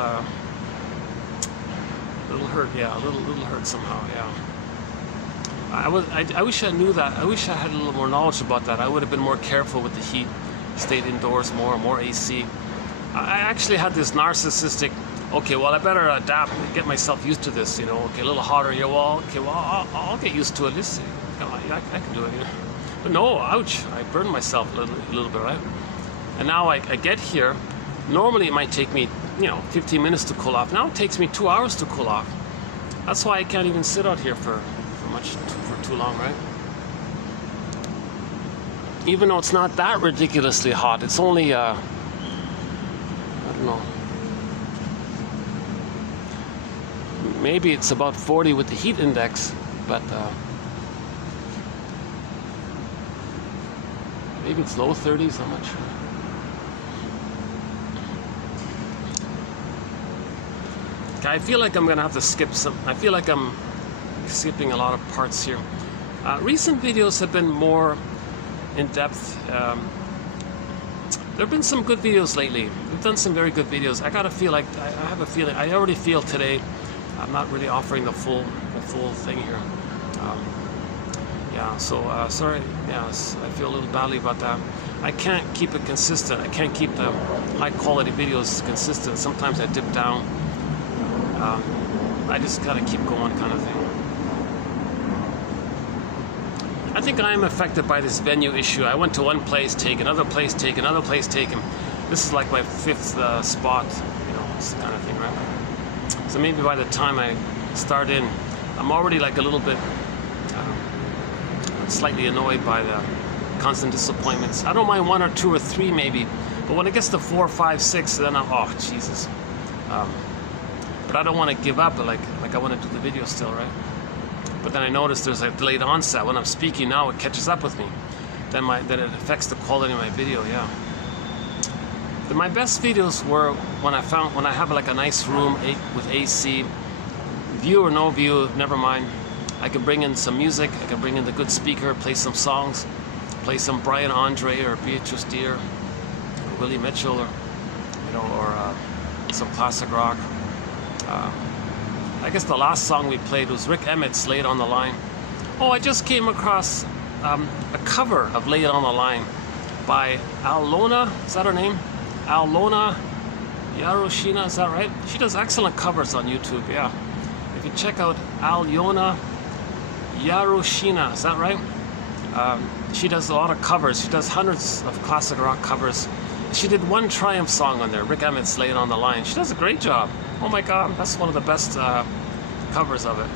hurt, yeah, a little hurt somehow, yeah. I wish I knew that. I wish I had a little more knowledge about that. I would have been more careful with the heat, stayed indoors more AC. I actually had this narcissistic, okay, well, I better adapt and get myself used to this, you know, okay, a little hotter here, well, okay, well, I'll get used to it. Listen, I can do it, you know. But no, ouch, I burned myself a little bit, right? And now I get here. Normally it might take me, you know, 15 minutes to cool off. Now it takes me 2 hours to cool off. That's why I can't even sit out here for too long, right? Even though it's not that ridiculously hot, it's only, I don't know, maybe it's about 40 with the heat index, but maybe it's low 30s, I'm not sure. I feel like I'm gonna have to skip some. I feel like I'm skipping a lot of parts here. Recent videos have been more in depth. There have been some good videos lately. We've done some very good videos. I have a feeling. I already feel today I'm not really offering the full thing here. Yeah. So sorry. Yes, I feel a little badly about that. I can't keep it consistent. I can't keep the high quality videos consistent. Sometimes I dip down. I just gotta keep going, kind of thing. I think I am affected by this venue issue. I went to one place, take another place, take another place, taken. This is like my 5th spot, you know, this kind of thing, right? So maybe by the time I start in, I'm already like a little bit slightly annoyed by the constant disappointments. I don't mind 1 or 2 or 3 maybe, but when it gets to 4, 5, 6, then I'm, oh Jesus. But I don't want to give up, like I want to do the video still, right? But then I notice there's a delayed onset. When I'm speaking now, it catches up with me. Then it affects the quality of my video, yeah. My best videos were when I have like a nice room with AC, view or no view, never mind. I can bring in some music, I can bring in the good speaker, play some songs, play some Brian Andre or Beatrice Deer, or Willie Mitchell, or you know, or some classic rock. I guess the last song we played was Rick Emmett's "Lay It on the Line." Oh, I just came across a cover of "Lay It on the Line" by Alona. Is that her name? Alona Yaroshina, is that right? She does excellent covers on YouTube, yeah. If you check out Alona Yaroshina, is that right? She does a lot of covers. She does hundreds of classic rock covers. She did one Triumph song on there, Rick Emmett's "Lay It on the Line." She does a great job. Oh my God, that's one of the best covers of it.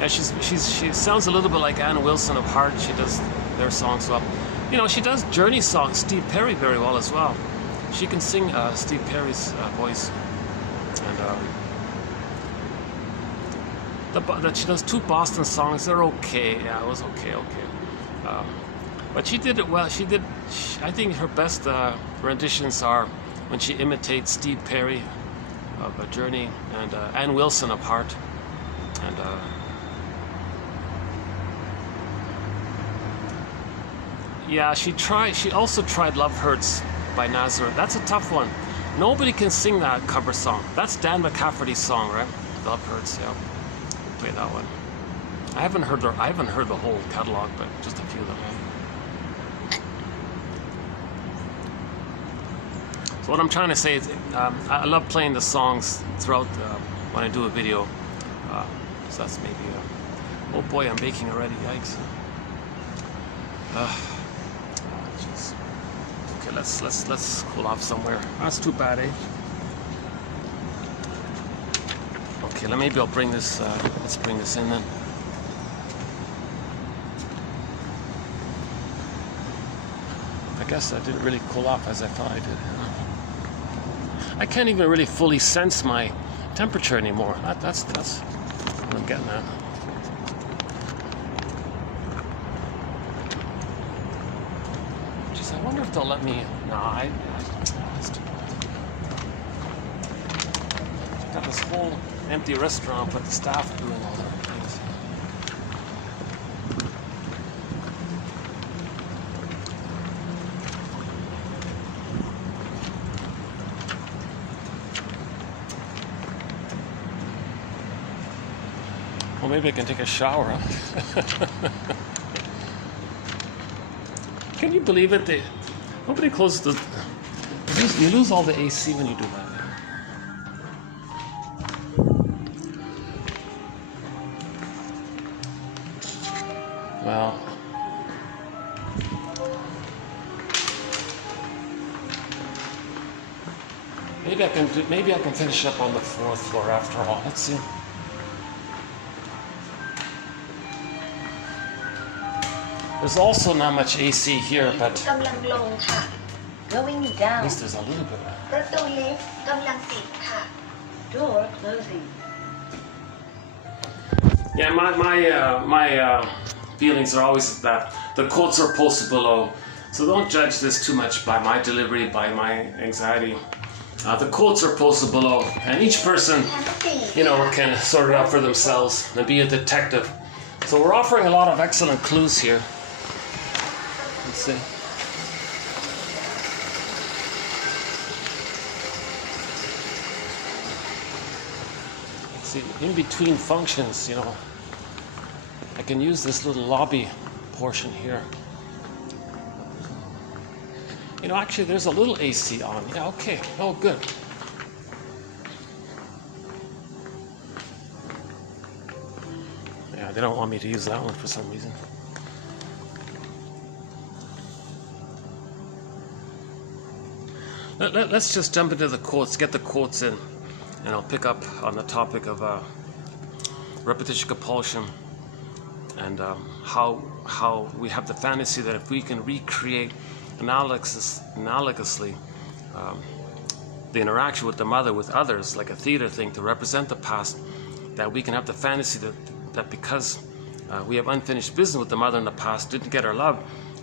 Yeah, she sounds a little bit like Ann Wilson of Heart. She does their songs well. You know, she does Journey songs, Steve Perry, very well as well. She can sing Steve Perry's voice, and she does 2 Boston songs. They're okay. Yeah, it was okay. But she did it well. I think her best renditions are when she imitates Steve Perry of Journey and Ann Wilson of Heart. And yeah, she also tried "Love Hurts" by Nazareth. That's a tough one. Nobody can sing that cover song. That's Dan McCafferty's song, right? "Love Hurts." Yeah, play that one. I haven't heard the whole catalog, but just a few of them. So what I'm trying to say is, I love playing the songs throughout when I do a video. So that's maybe. Oh boy, I'm baking already. Yikes. Jeez. Okay, let's cool off somewhere. That's too bad, eh? Okay, maybe I'll bring this. Let's bring this in then. I guess I didn't really cool off as I thought I did. I can't even really fully sense my temperature anymore. That's what I'm getting at. Geez, I wonder if they'll let me. Nah, got this whole empty restaurant with the staff doing all their things. Well, maybe I can take a shower. Huh? Can you believe it? Nobody closes the. You lose all the AC when you do that. Well, maybe I can finish up on the 4th floor after all. Let's see. There's also not much AC here, but กำลังลงค่ะ Going at down. least there's a little bit. ประตูลิฟต์กำลังปิดค่ะ Door closing. Yeah, my feelings are always that the quotes are posted below, so don't judge this too much by my delivery, by my anxiety. The quotes are posted below, and each person, ชั้นสี่ you know, can sort it out for themselves and be a detective. So we're offering a lot of excellent clues here. Let's see. See, in between functions, you know, I can use this little lobby portion here. You know, actually, there's a little AC on. Yeah, okay. Oh, good. Yeah, they don't want me to use that one for some reason. Let's just jump into the quotes, get the quotes in, and I'll pick up on the topic of repetition compulsion and how we have the fantasy that if we can recreate analogously the interaction with the mother with others, like a theater thing, to represent the past, that we can have the fantasy that because we have unfinished business with the mother in the past, didn't get her love,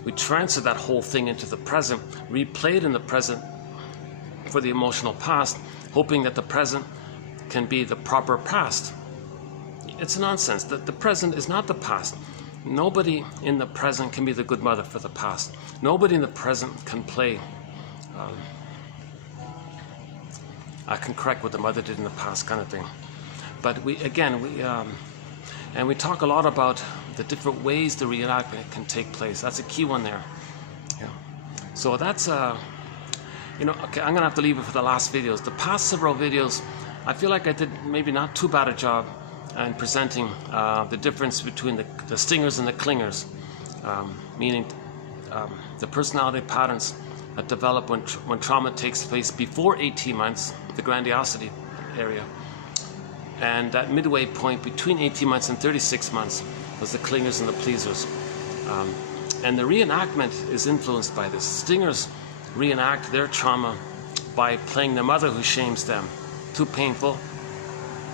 we transfer that whole thing into the present, replay it in the present for the emotional past, hoping that the present can be the proper past. It's nonsense. The present is not the past. Nobody in the present can be the good mother for the past. Nobody in the present can play. I can correct what the mother did in the past, kind of thing. But we talk a lot about the different ways the reenactment can take place. That's a key one there. Yeah. So that's you know, okay, I'm gonna have to leave it for the last videos. The past several videos, I feel like I did maybe not too bad a job in presenting the difference between the stingers and the clingers, meaning the personality patterns that develop when trauma takes place before 18 months, the grandiosity area, and that midway point between 18 months and 36 months was the clingers and the pleasers. And the reenactment is influenced by this. Stingers reenact their trauma by playing the mother who shames them. Too painful.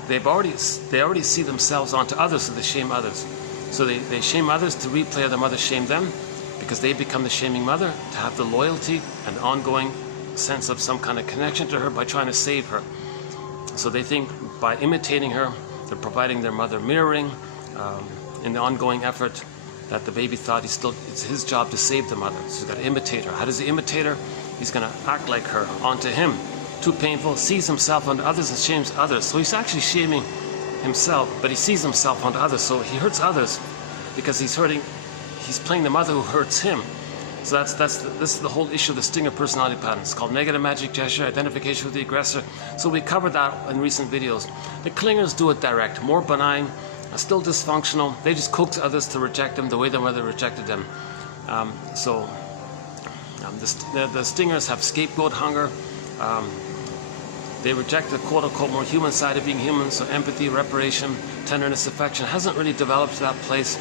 They already see themselves onto others, so they shame others. So they shame others to replay how the mother shamed them, because they become the shaming mother, to have the loyalty and ongoing sense of some kind of connection to her by trying to save her. So they think by imitating her, they're providing their mother mirroring in the ongoing effort that the baby thought it's his job to save the mother. So he's got to imitate her. How does he imitate her? He's going to act like her onto him. Too painful, sees himself onto others and shames others. So he's actually shaming himself, but he sees himself onto others. So he hurts others because he's playing the mother who hurts him. So this is the whole issue of the stinger personality pattern. It's called negative magic gesture, identification with the aggressor. So we covered that in recent videos. The clingers do it direct, more benign, still dysfunctional. They just coax others to reject them the way the mother rejected them. The stingers have scapegoat hunger. They reject the quote-unquote more human side of being human, so empathy, reparation, tenderness, affection hasn't really developed to that place.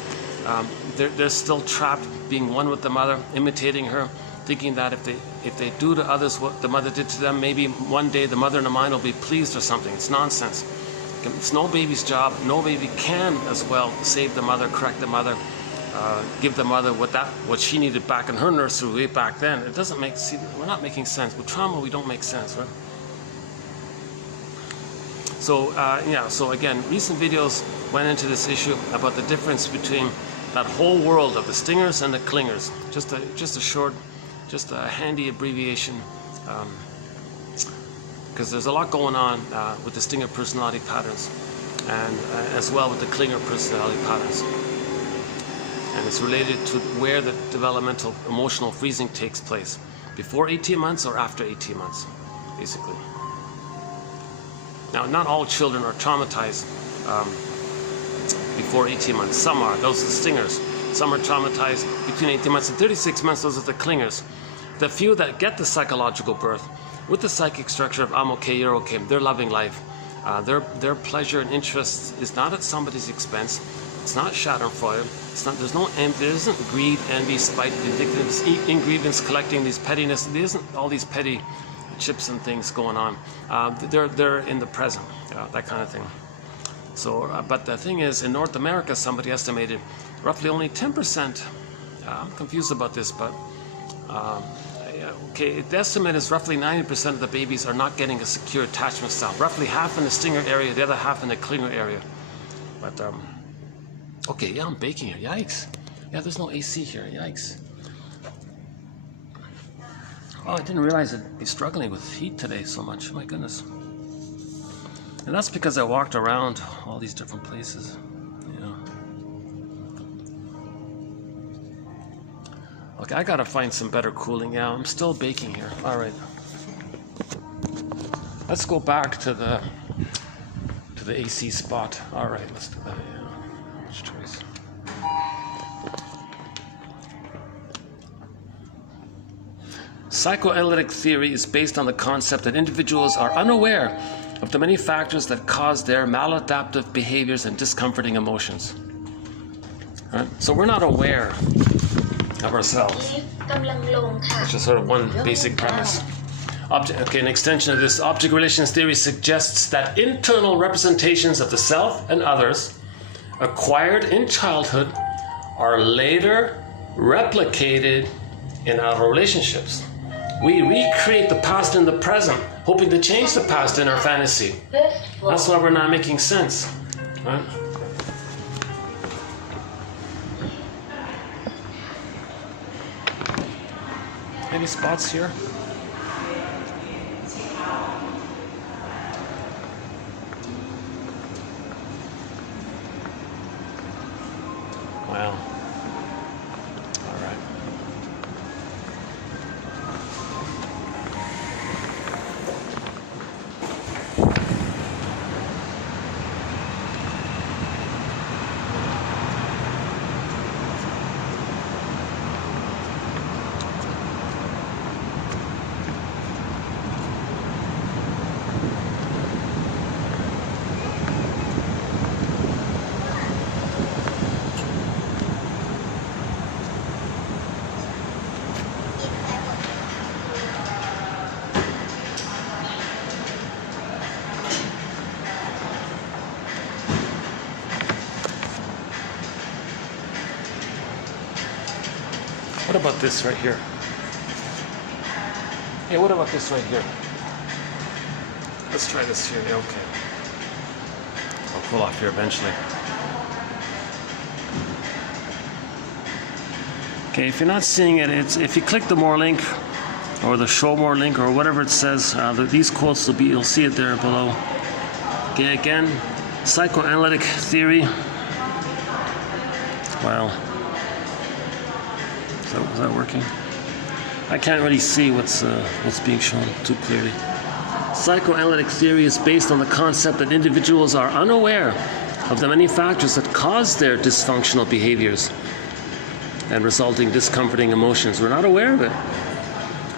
They're still trapped being one with the mother, imitating her, thinking that if they if they do to others what the mother did to them, maybe one day the mother in the mind will be pleased or something. It's nonsense. It's no baby's job. No baby can as well save the mother, correct the mother, give the mother what she needed back in her nursery way back then. It doesn't make, see, we're not making sense. With trauma, we don't make sense, right? So yeah, so again, recent videos went into this issue about the difference between that whole world of the stingers and the clingers. Just a short, just a handy abbreviation, because there's a lot going on with the stinger personality patterns, and as well with the clinger personality patterns. And it's related to where the developmental emotional freezing takes place, before 18 months or after 18 months, basically. Now, not all children are traumatized before 18 months. Some are. Those are the stingers. Some are traumatized between 18 months and 36 months. Those are the clingers. The few that get the psychological birth with the psychic structure of I'm okay, you're okay, they're loving life. Their pleasure and interest is not at somebody's expense. It's not schadenfreude. It's not. There isn't greed, envy, spite, vindictiveness, grievance, collecting these pettiness. There isn't all these petty chips and things going on. They're in the present, that kind of thing. So, but the thing is, in North America, somebody estimated roughly only 10%. I'm confused about this, but okay, the estimate is roughly 90% of the babies are not getting a secure attachment style. Roughly half in the stinger area, the other half in the clinger area. But okay, yeah, I'm baking here. Yikes! Yeah, there's no AC here. Yikes! Oh, I didn't realize I'd be struggling with heat today so much. My goodness. And that's because I walked around all these different places. Yeah. Okay, I gotta find some better cooling. Yeah, I'm still baking here. All right. Let's go back to the AC spot. All right, let's do that. Yeah. Which choice? Psychoanalytic theory is based on the concept that individuals are unaware of the many factors that cause their maladaptive behaviors and discomforting emotions. Right? So we're not aware of ourselves. That's just sort of one basic premise. Okay, an extension of this, object relations theory suggests that internal representations of the self and others acquired in childhood are later replicated in our relationships. We recreate the past in the present, hoping to change the past in our fantasy. That's why we're not making sense. Right? Any spots here? Wow. All right. What about this right here? Hey, what about this right here? Let's try this here. Yeah, okay. I'll pull off here eventually. Okay, if you're not seeing it, it's if you click the more link or the show more link or whatever it says, these quotes will be, you'll see it there below. Okay, again, psychoanalytic theory. Wow. Is that working? I can't really see what's being shown too clearly. Psychoanalytic theory is based on the concept that individuals are unaware of the many factors that cause their dysfunctional behaviors and resulting discomforting emotions. We're not aware of it.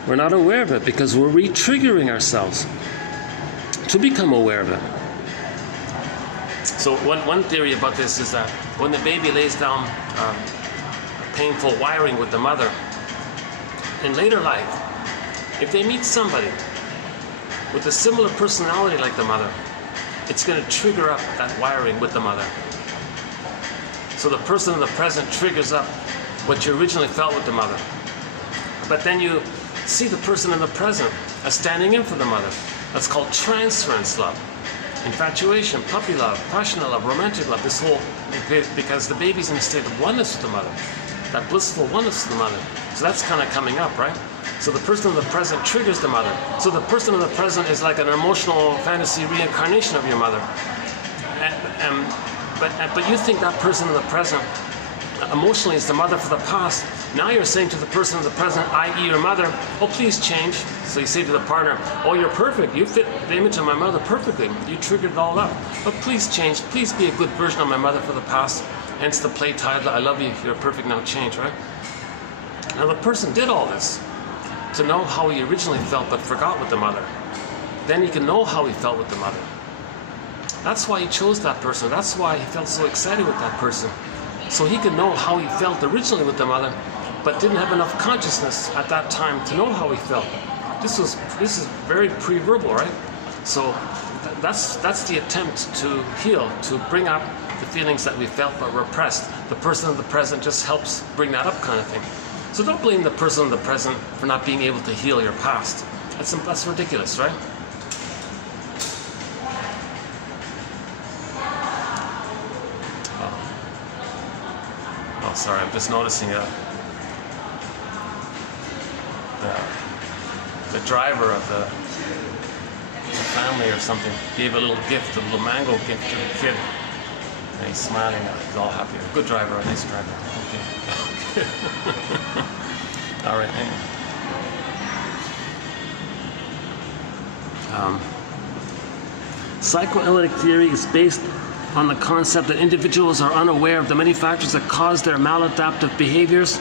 We're not aware of it because we're re-triggering ourselves to become aware of it. So one theory about this is that when the baby lays down painful wiring with the mother, in later life, if they meet somebody with a similar personality like the mother, it's going to trigger up that wiring with the mother. So the person in the present triggers up what you originally felt with the mother. But then you see the person in the present as standing in for the mother. That's called transference love. Infatuation, puppy love, passionate love, romantic love, this whole, because the baby's in a state of oneness with the mother. That blissful oneness with the mother. So that's kind of coming up, right? So the person in the present triggers the mother. So the person in the present is like an emotional fantasy reincarnation of your mother. But you think that person in the present emotionally is the mother for the past. Now you're saying to the person in the present, i.e. your mother, oh, please change. So you say to the partner, oh, you're perfect. You fit the image of my mother perfectly. You triggered it all up. But please change. Please be a good version of my mother for the past. Hence the play title, I love you, you're perfect, now change, right? Now the person did all this to know how he originally felt but forgot with the mother. Then he can know how he felt with the mother. That's why he chose that person. That's why he felt so excited with that person. So he could know how he felt originally with the mother, but didn't have enough consciousness at that time to know how he felt. This is very pre-verbal, right? So that's the attempt to heal, to bring up the feelings that we felt but repressed. The person in the present just helps bring that up, kind of thing. So don't blame the person in the present for not being able to heal your past. That's ridiculous, right? Oh, sorry, I'm just noticing the driver of the family or something gave a little gift, a little mango gift to the kid. And he's smiling, he's all happy. Good driver, a nice driver. Okay. All right, psychoanalytic theory is based on the concept that individuals are unaware of the many factors that cause their maladaptive behaviors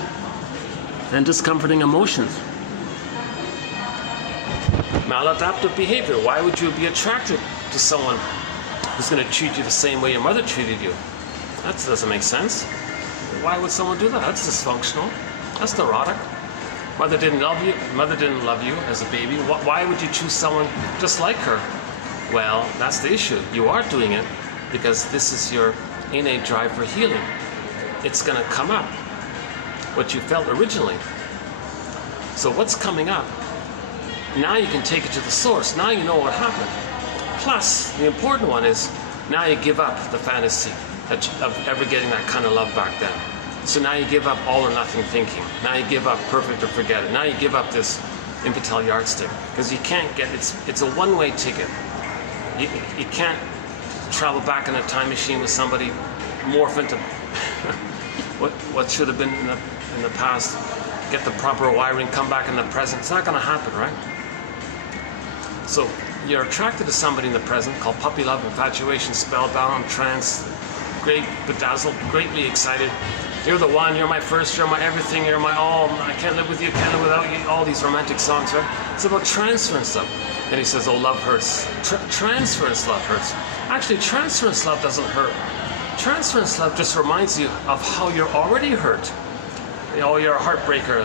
and discomforting emotions. Maladaptive behavior. Why would you be attracted to someone who's going to treat you the same way your mother treated you? That doesn't make sense. Why would someone do that? That's dysfunctional. That's neurotic. Mother didn't love you as a baby. Why would you choose someone just like her? Well, that's the issue. You are doing it because this is your innate drive for healing. It's going to come up, what you felt originally. So what's coming up? Now you can take it to the source. Now you know what happened. Plus, the important one is, now you give up the fantasy of ever getting that kind of love back then. So now you give up all or nothing thinking. Now you give up perfect or forget it. Now you give up this infantile yardstick. Because you can't get, it's a one-way ticket. You can't travel back in a time machine with somebody, morph into what should have been in the past, get the proper wiring, come back in the present. It's not going to happen, right? So you're attracted to somebody in the present called puppy love, infatuation, spellbound, trance, great, bedazzled, greatly excited. You're the one, you're my first, you're my everything, you're my all, I can't live with you, can't live without you, all these romantic songs, right? It's about transference love. And he says, oh, love hurts. Transference love hurts. Actually, transference love doesn't hurt. Transference love just reminds you of how you're already hurt. Oh, you're a heartbreaker.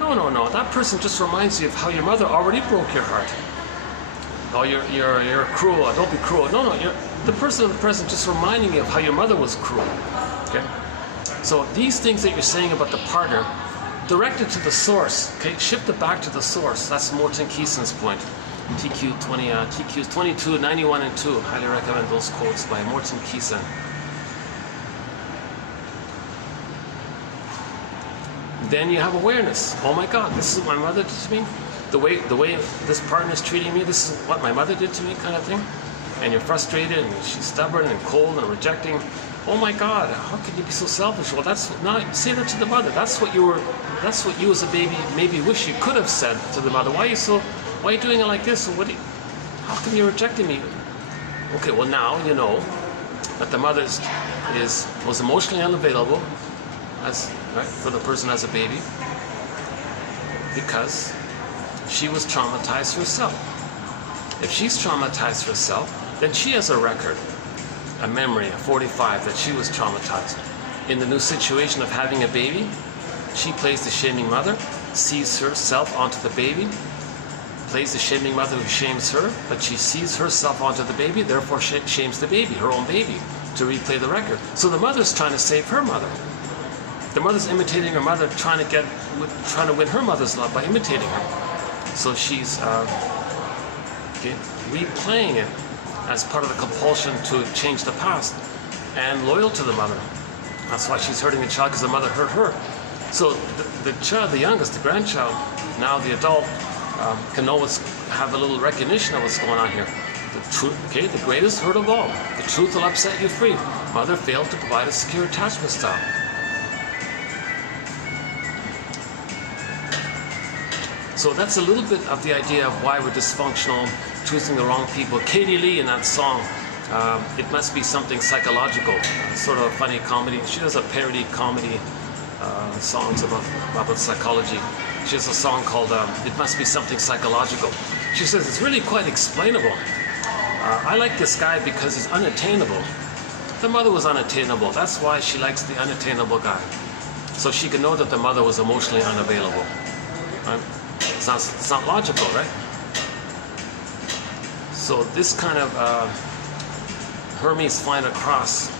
No. That person just reminds you of how your mother already broke your heart. Oh, you're cruel. Don't be cruel. No. The person in the present just reminding you of how your mother was cruel. Okay. So these things that you're saying about the partner, direct it to the source. Okay. Shift it back to the source. That's Morton Keeson's point. TQs 22, 91, and 2. Highly recommend those quotes by Morton Keeson. Then you have awareness. Oh my God, this is what my mother did to me. The way this partner is treating me, this is what my mother did to me, kind of thing. And you're frustrated, and she's stubborn and cold and rejecting. Oh my God, how could you be so selfish? Well, that's not. Say that to the mother. That's what you as a baby maybe wish you could have said to the mother. Why are you doing it like this? How come you're rejecting me? Okay, well now you know that the mother was emotionally unavailable for the person as a baby because she was traumatized herself. If she's traumatized herself, then she has a record, a memory, a 45 that she was traumatized. In the new situation of having a baby, she plays the shaming mother, sees herself onto the baby, plays the shaming mother who shames her, but she sees herself onto the baby, therefore shames the baby, her own baby, to replay the record. So the mother's trying to save her mother. The mother's imitating her mother, trying to win her mother's love by imitating her. So she's replaying it as part of the compulsion to change the past and loyal to the mother. That's why she's hurting the child, because the mother hurt her. So the child, the youngest, the grandchild, now the adult, can have a little recognition of what's going on here. The truth, the greatest hurt of all. The truth will upset you free. Mother failed to provide a secure attachment style. So that's a little bit of the idea of why we're dysfunctional, choosing the wrong people. Katie Lee in that song, it must be something psychological, sort of a funny comedy. She does a parody comedy songs about psychology. She has a song called It Must Be Something Psychological. She says it's really quite explainable. I like this guy because he's unattainable. The mother was unattainable. That's why she likes the unattainable guy. So she can know that the mother was emotionally unavailable. Right? It's not logical, right? So this kind of Hermes flying across,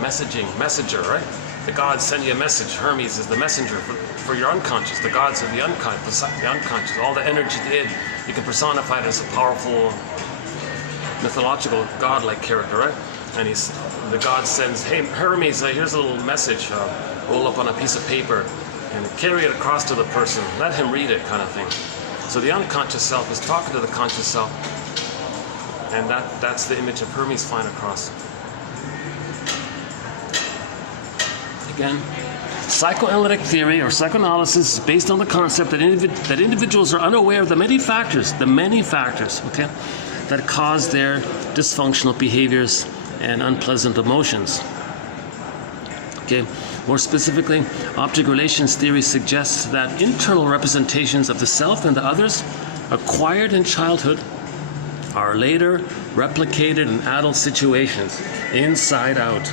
messenger, right? The gods send you a message. Hermes is the messenger for your unconscious. The gods are the unconscious. All the energy in, you can personify it as a powerful, mythological, godlike character, right? And the god sends, hey Hermes, here's a little message. Roll up on a piece of paper and carry it across to the person. Let him read it, kind of thing. So the unconscious self is talking to the conscious self, and that's the image of Hermes flying across. Again, psychoanalytic theory or psychoanalysis is based on the concept that individuals are unaware of the many factors, okay, that cause their dysfunctional behaviors and unpleasant emotions. Okay. More specifically, object relations theory suggests that internal representations of the self and the others acquired in childhood are later replicated in adult situations, inside out.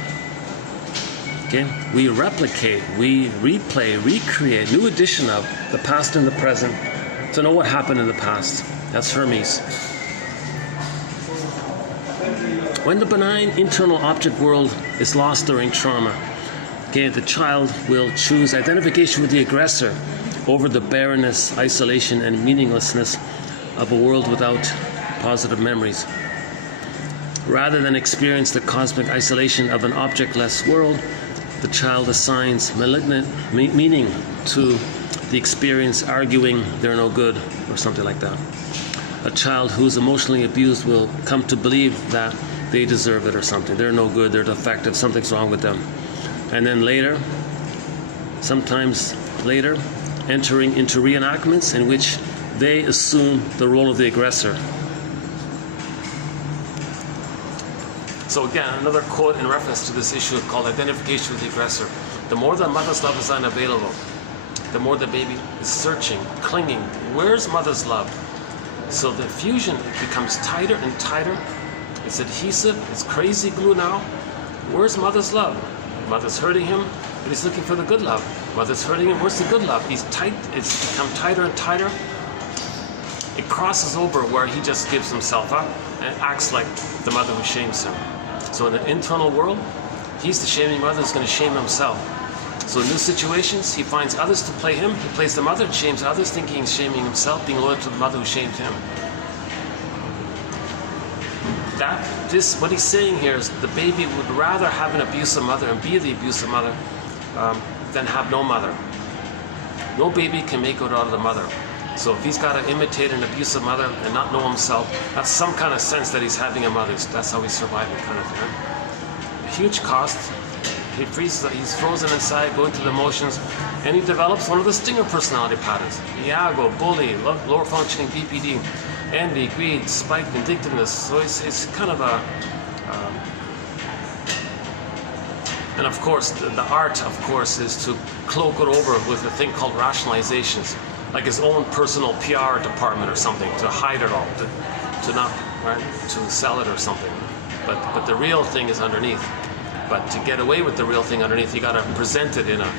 Okay? We replicate, we replay, recreate, new edition of the past and the present to know what happened in the past. That's Hermes. When the benign internal object world is lost during trauma, the child will choose identification with the aggressor over the barrenness, isolation, and meaninglessness of a world without positive memories. Rather than experience the cosmic isolation of an objectless world, the child assigns malignant meaning to the experience, arguing they're no good or something like that. A child who's emotionally abused will come to believe that they deserve it or something. They're no good, they're defective, something's wrong with them. And then sometimes later, entering into reenactments in which they assume the role of the aggressor. So again, another quote in reference to this issue called identification with the aggressor. The more the mother's love is unavailable, the more the baby is searching, clinging. Where's mother's love? So the fusion becomes tighter and tighter. It's adhesive, it's crazy glue now. Where's mother's love? Mother's hurting him, but he's looking for the good love. Mother's hurting him, where's the good love? He's tight, it's become tighter and tighter. It crosses over where he just gives himself up and acts like the mother who shames him. So in the internal world, he's the shaming mother who's going to shame himself. So in new situations, he finds others to play him. He plays the mother, shames others, thinking he's shaming himself, being loyal to the mother who shamed him. What he's saying here is the baby would rather have an abusive mother and be the abusive mother than have no mother. No baby can make it out of the mother. So if he's got to imitate an abusive mother and not know himself, that's some kind of sense that he's having a mother. That's how he's surviving, kind of thing. A huge cost. He freezes, he's frozen inside, going through the emotions, and he develops one of the stinger personality patterns. Iago, bully, lower functioning BPD, envy, greed, spite, vindictiveness. So it's kind of a... and of course, the art, of course, is to cloak it over with a thing called rationalizations, like his own personal PR department or something, to hide it all, to not, right, to sell it or something. But the real thing is underneath. But to get away with the real thing underneath, you got to present it in a.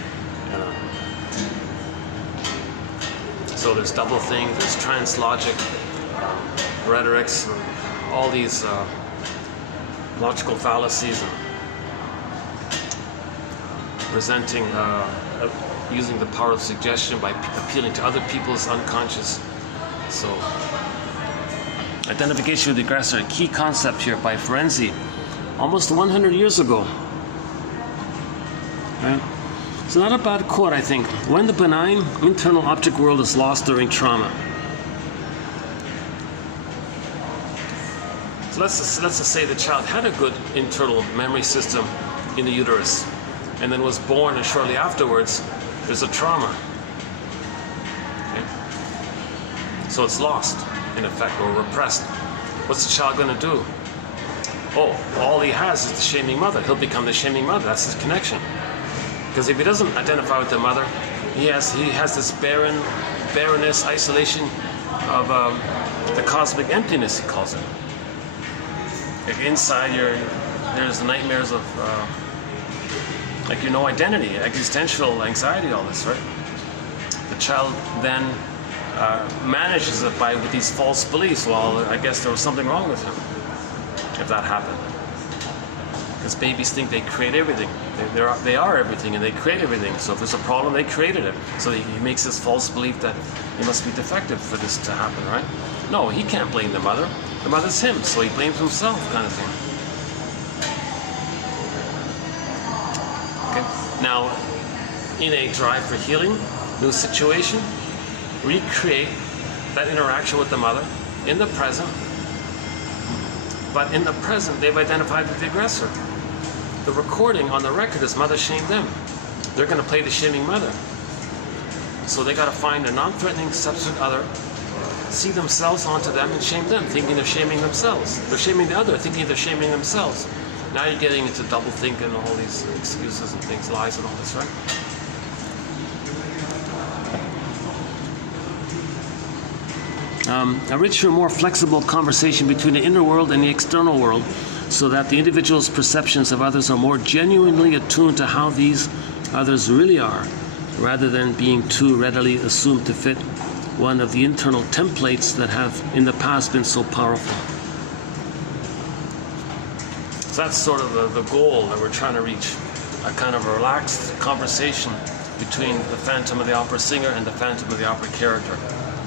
So there's double thing, there's trans logic, rhetorics, all these logical fallacies, and presenting, using the power of suggestion by appealing to other people's unconscious. So, identification with the aggressor, a key concept here by Ferenczi, almost 100 years ago. Right? So not a bad quote, I think. When the benign internal object world is lost during trauma. So let's just say the child had a good internal memory system in the uterus, and then was born, and shortly afterwards there's a trauma. Okay? So it's lost, in effect, or repressed. What's the child going to do? Oh, all he has is the shaming mother. He'll become the shaming mother. That's his connection. Because if he doesn't identify with the mother, he has this barrenness, isolation of the cosmic emptiness, he calls it. Like inside there's nightmares of like no identity, existential anxiety, all this, right? The child then manages it with these false beliefs. Well, I guess there was something wrong with him if that happened. Because babies think they create everything. They are everything, and they create everything. So if there's a problem, they created it. So he makes this false belief that he must be defective for this to happen, right? No, he can't blame the mother. The mother's him, so he blames himself, kind of thing. Okay. Now, in a drive for healing, new situation, recreate that interaction with the mother in the present. But in the present, they've identified with the aggressor. The recording on the record is mother shamed them. They're going to play the shaming mother. So they got to find a non-threatening substitute other, see themselves onto them and shame them, thinking they're shaming themselves. They're shaming the other, thinking they're shaming themselves. Now you're getting into double think and all these excuses and things, lies and all this, right? A richer, more flexible conversation between the inner world and the external world, so that the individual's perceptions of others are more genuinely attuned to how these others really are, rather than being too readily assumed to fit one of the internal templates that have in the past been so powerful. So that's sort of the goal that we're trying to reach, a kind of a relaxed conversation between the Phantom of the Opera singer and the Phantom of the Opera character.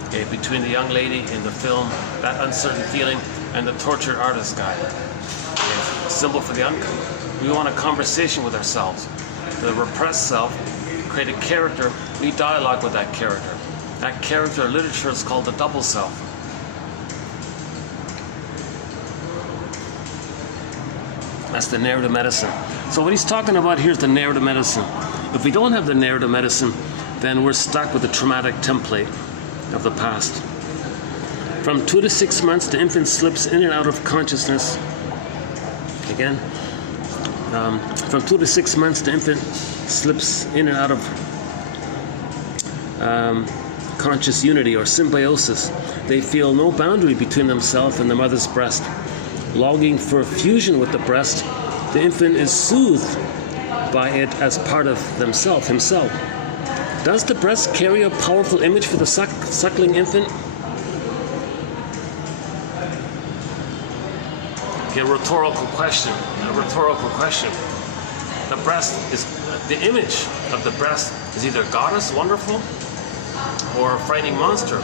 Okay, between the young lady in the film, that uncertain feeling, and the tortured artist guy. Okay, symbol for the unconscious. We want a conversation with ourselves. The repressed self, create a character, we dialogue with that character. That character literature is called the double self. That's the narrative medicine. So what he's talking about here is the narrative medicine. If we don't have the narrative medicine, then we're stuck with the traumatic template of the past. From 2 to 6 months, the infant slips in and out of consciousness. Again, from 2 to 6 months, the infant slips in and out of conscious unity or symbiosis. They feel no boundary between themselves and the mother's breast. Longing for fusion with the breast, the infant is soothed by it as part of himself. Does the breast carry a powerful image for the suckling infant? Okay, rhetorical question. The breast is, the image of the breast is either goddess, wonderful, or a frightening monster.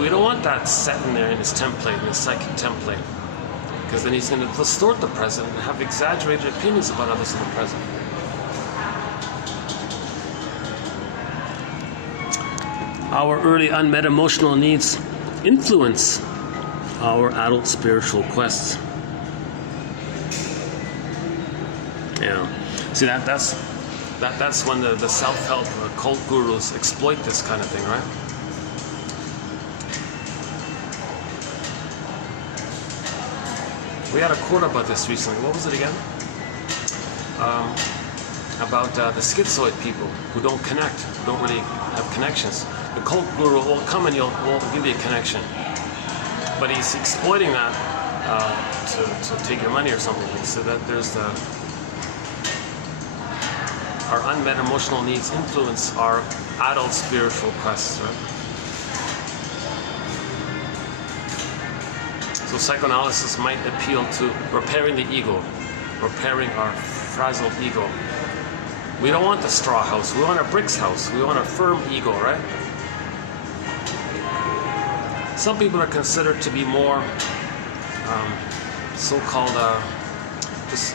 We don't want that set in there in his template, in his psychic template, because then he's going to distort the present and have exaggerated opinions about others in the present. Our early unmet emotional needs influence our adult spiritual quests. Yeah. See, that's when the self-help cult gurus exploit this kind of thing, right? We had a quote about this recently. What was it again? About the schizoid people who don't connect, who don't really have connections. The cult guru will come and will give you a connection, but he's exploiting that to take your money or something. So that there's our unmet emotional needs influence our adult spiritual quests, right? So psychoanalysis might appeal to repairing the ego, repairing our frazzled ego. We don't want the straw house, we want a bricks house, we want a firm ego, right? Some people are considered to be more so-called just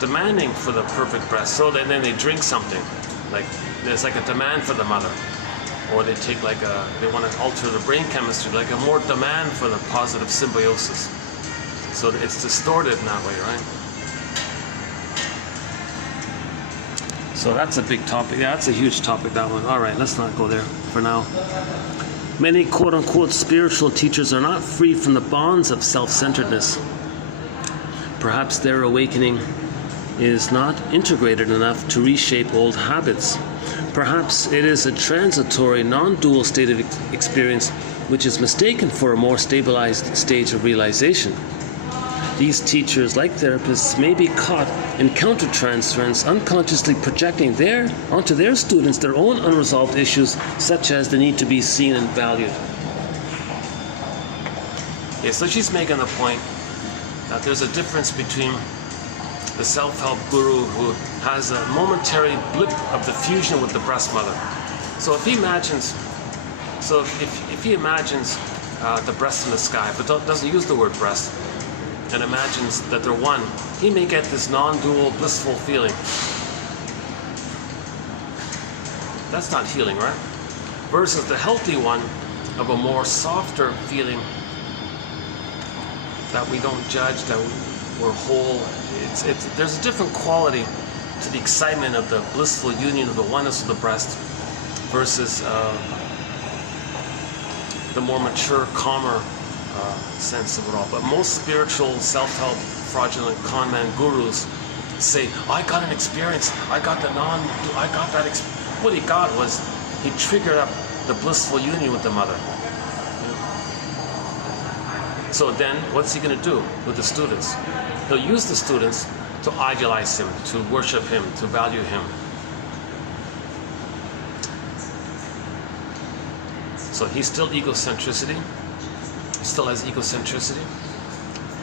demanding for the perfect breast. So then they drink something, like there's like a demand for the mother, or they take like they want to alter the brain chemistry, like a more demand for the positive symbiosis. So it's distorted in that way, right? So that's a big topic. Yeah, that's a huge topic, that one. All right, let's not go there for now. Many quote-unquote spiritual teachers are not free from the bonds of self-centeredness. Perhaps their awakening is not integrated enough to reshape old habits. Perhaps it is a transitory, non-dual state of experience which is mistaken for a more stabilized stage of realization. These teachers, like therapists, may be caught in countertransference, unconsciously projecting onto their students their own unresolved issues, such as the need to be seen and valued. Yeah, so she's making the point that there's a difference between the self-help guru who has a momentary blip of the fusion with the breast mother. So if he imagines, the breast in the sky, but doesn't use the word breast, and imagines that they're one, he may get this non-dual blissful feeling. That's not healing, right? Versus the healthy one of a more softer feeling that we don't judge, that we're whole. There's a different quality to the excitement of the blissful union of the oneness of the breast versus the more mature, calmer sense of it all. But most spiritual self-help fraudulent con man gurus say, I got an experience, what he got was he triggered up the blissful union with the mother. So then what's he going to do with the students? He'll use the students to idealize him, to worship him, to value him. So he's still egocentricity. He still has egocentricity.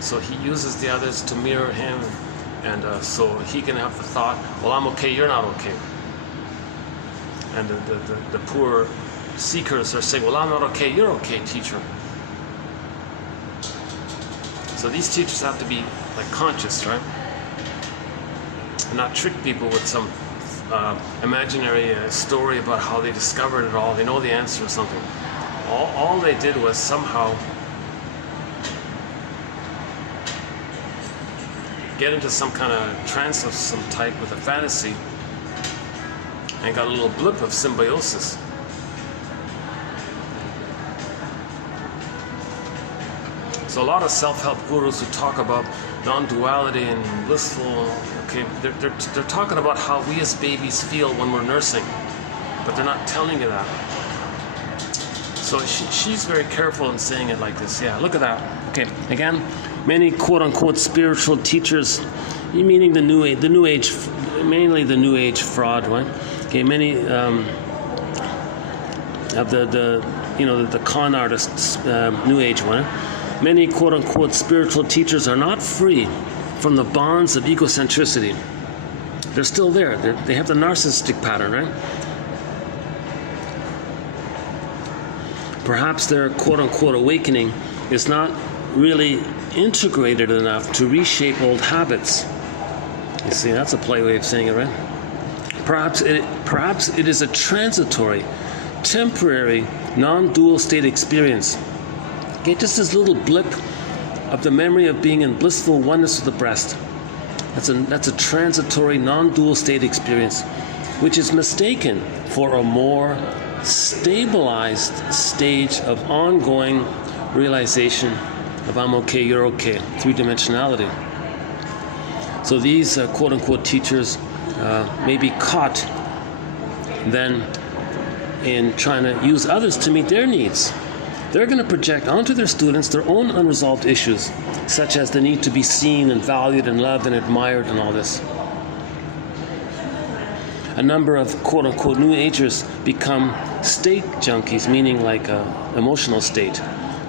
So he uses the others to mirror him, and so he can have the thought, well, I'm okay, you're not okay. And the poor seekers are saying, well, I'm not okay, you're okay, teacher. So these teachers have to be like conscious, right? And not trick people with some imaginary story about how they discovered it all. They know the answer or something. All they did was somehow get into some kind of trance of some type with a fantasy and got a little blip of symbiosis. So a lot of self-help gurus who talk about non-duality and blissful, okay, they're talking about how we as babies feel when we're nursing, but they're not telling you that. So she's very careful in saying it like this. Yeah, look at that. Okay, again, many quote-unquote spiritual teachers, meaning the new age, mainly the new age fraud, right? Okay, many of the con artists, new age one. Many quote-unquote spiritual teachers are not free from the bonds of egocentricity. They're still there. They have the narcissistic pattern, right? Perhaps their quote-unquote awakening is not really integrated enough to reshape old habits. You see, that's a polite way of saying it, right? Perhaps it is a transitory, temporary, non-dual state experience. Okay, just this little blip of the memory of being in blissful oneness with the breast. That's a transitory, non-dual state experience, which is mistaken for a more stabilized stage of ongoing realization of I'm okay, you're okay, three-dimensionality. So these quote-unquote teachers may be caught then in trying to use others to meet their needs. They're going to project onto their students their own unresolved issues, such as the need to be seen and valued and loved and admired and all this. A number of quote-unquote New Agers become state junkies, meaning like emotional state.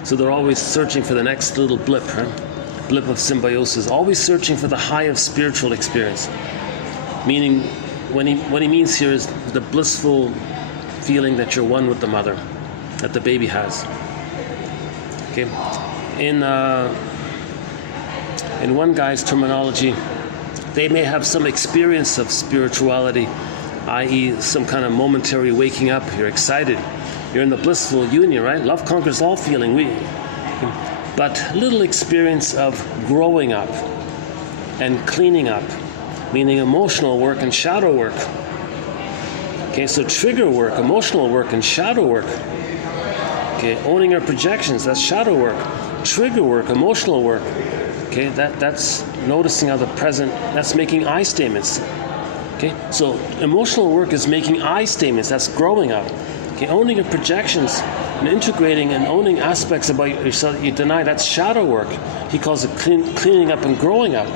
So they're always searching for the next little blip, right? Blip of symbiosis, always searching for the high of spiritual experience. Meaning, what he means here is the blissful feeling that you're one with the mother, that the baby has. Okay, in one guy's terminology, they may have some experience of spirituality, i.e., some kind of momentary waking up. You're excited. You're in the blissful union, right? Love conquers all feeling. But little experience of growing up and cleaning up, meaning emotional work and shadow work. Okay, so trigger work, emotional work, and shadow work. Okay, owning your projections, that's shadow work. Trigger work, emotional work. Okay, that's noticing how the present, that's making I statements. Okay, so emotional work is making I statements, that's growing up. Okay, owning your projections and integrating and owning aspects about yourself that you deny, that's shadow work. He calls it cleaning up and growing up.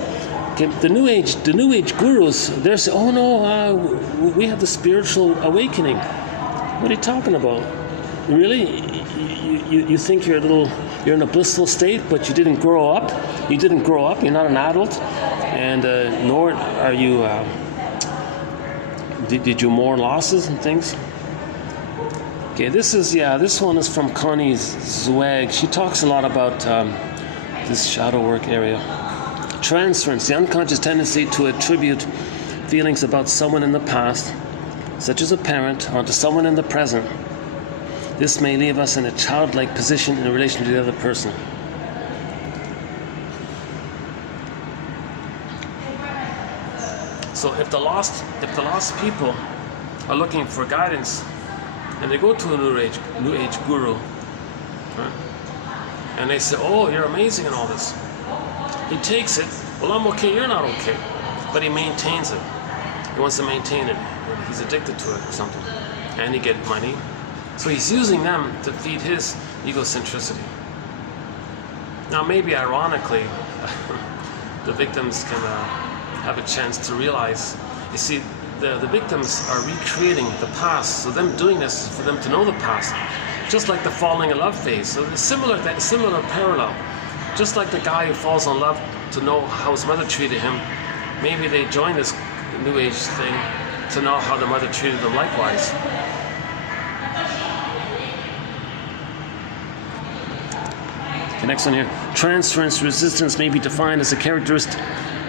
Okay, the New Age gurus, they're saying, oh no, we have the spiritual awakening. What are you talking about? Really? You think you're in a blissful state, but you didn't grow up? You didn't grow up, you're not an adult, and nor are you, did you mourn losses and things? Okay, this one is from Connie Zweig. She talks a lot about this shadow work area. Transference, the unconscious tendency to attribute feelings about someone in the past, such as a parent, onto someone in the present. This may leave us in a childlike position in relation to the other person. So if the lost people are looking for guidance, and they go to a new age guru, right? And they say, "Oh, you're amazing and all this." He takes it. Well, I'm okay. You're not okay, but he maintains it. He wants to maintain it. He's addicted to it or something, and he get money. So he's using them to feed his egocentricity. Now, maybe ironically, the victims can have a chance to realize. You see, the victims are recreating the past, so them doing this is for them to know the past, just like the falling in love phase. So it's similar parallel. Just like the guy who falls in love to know how his mother treated him, maybe they join this New Age thing to know how the mother treated them likewise. The next one here, transference resistance may be defined as a characteristic.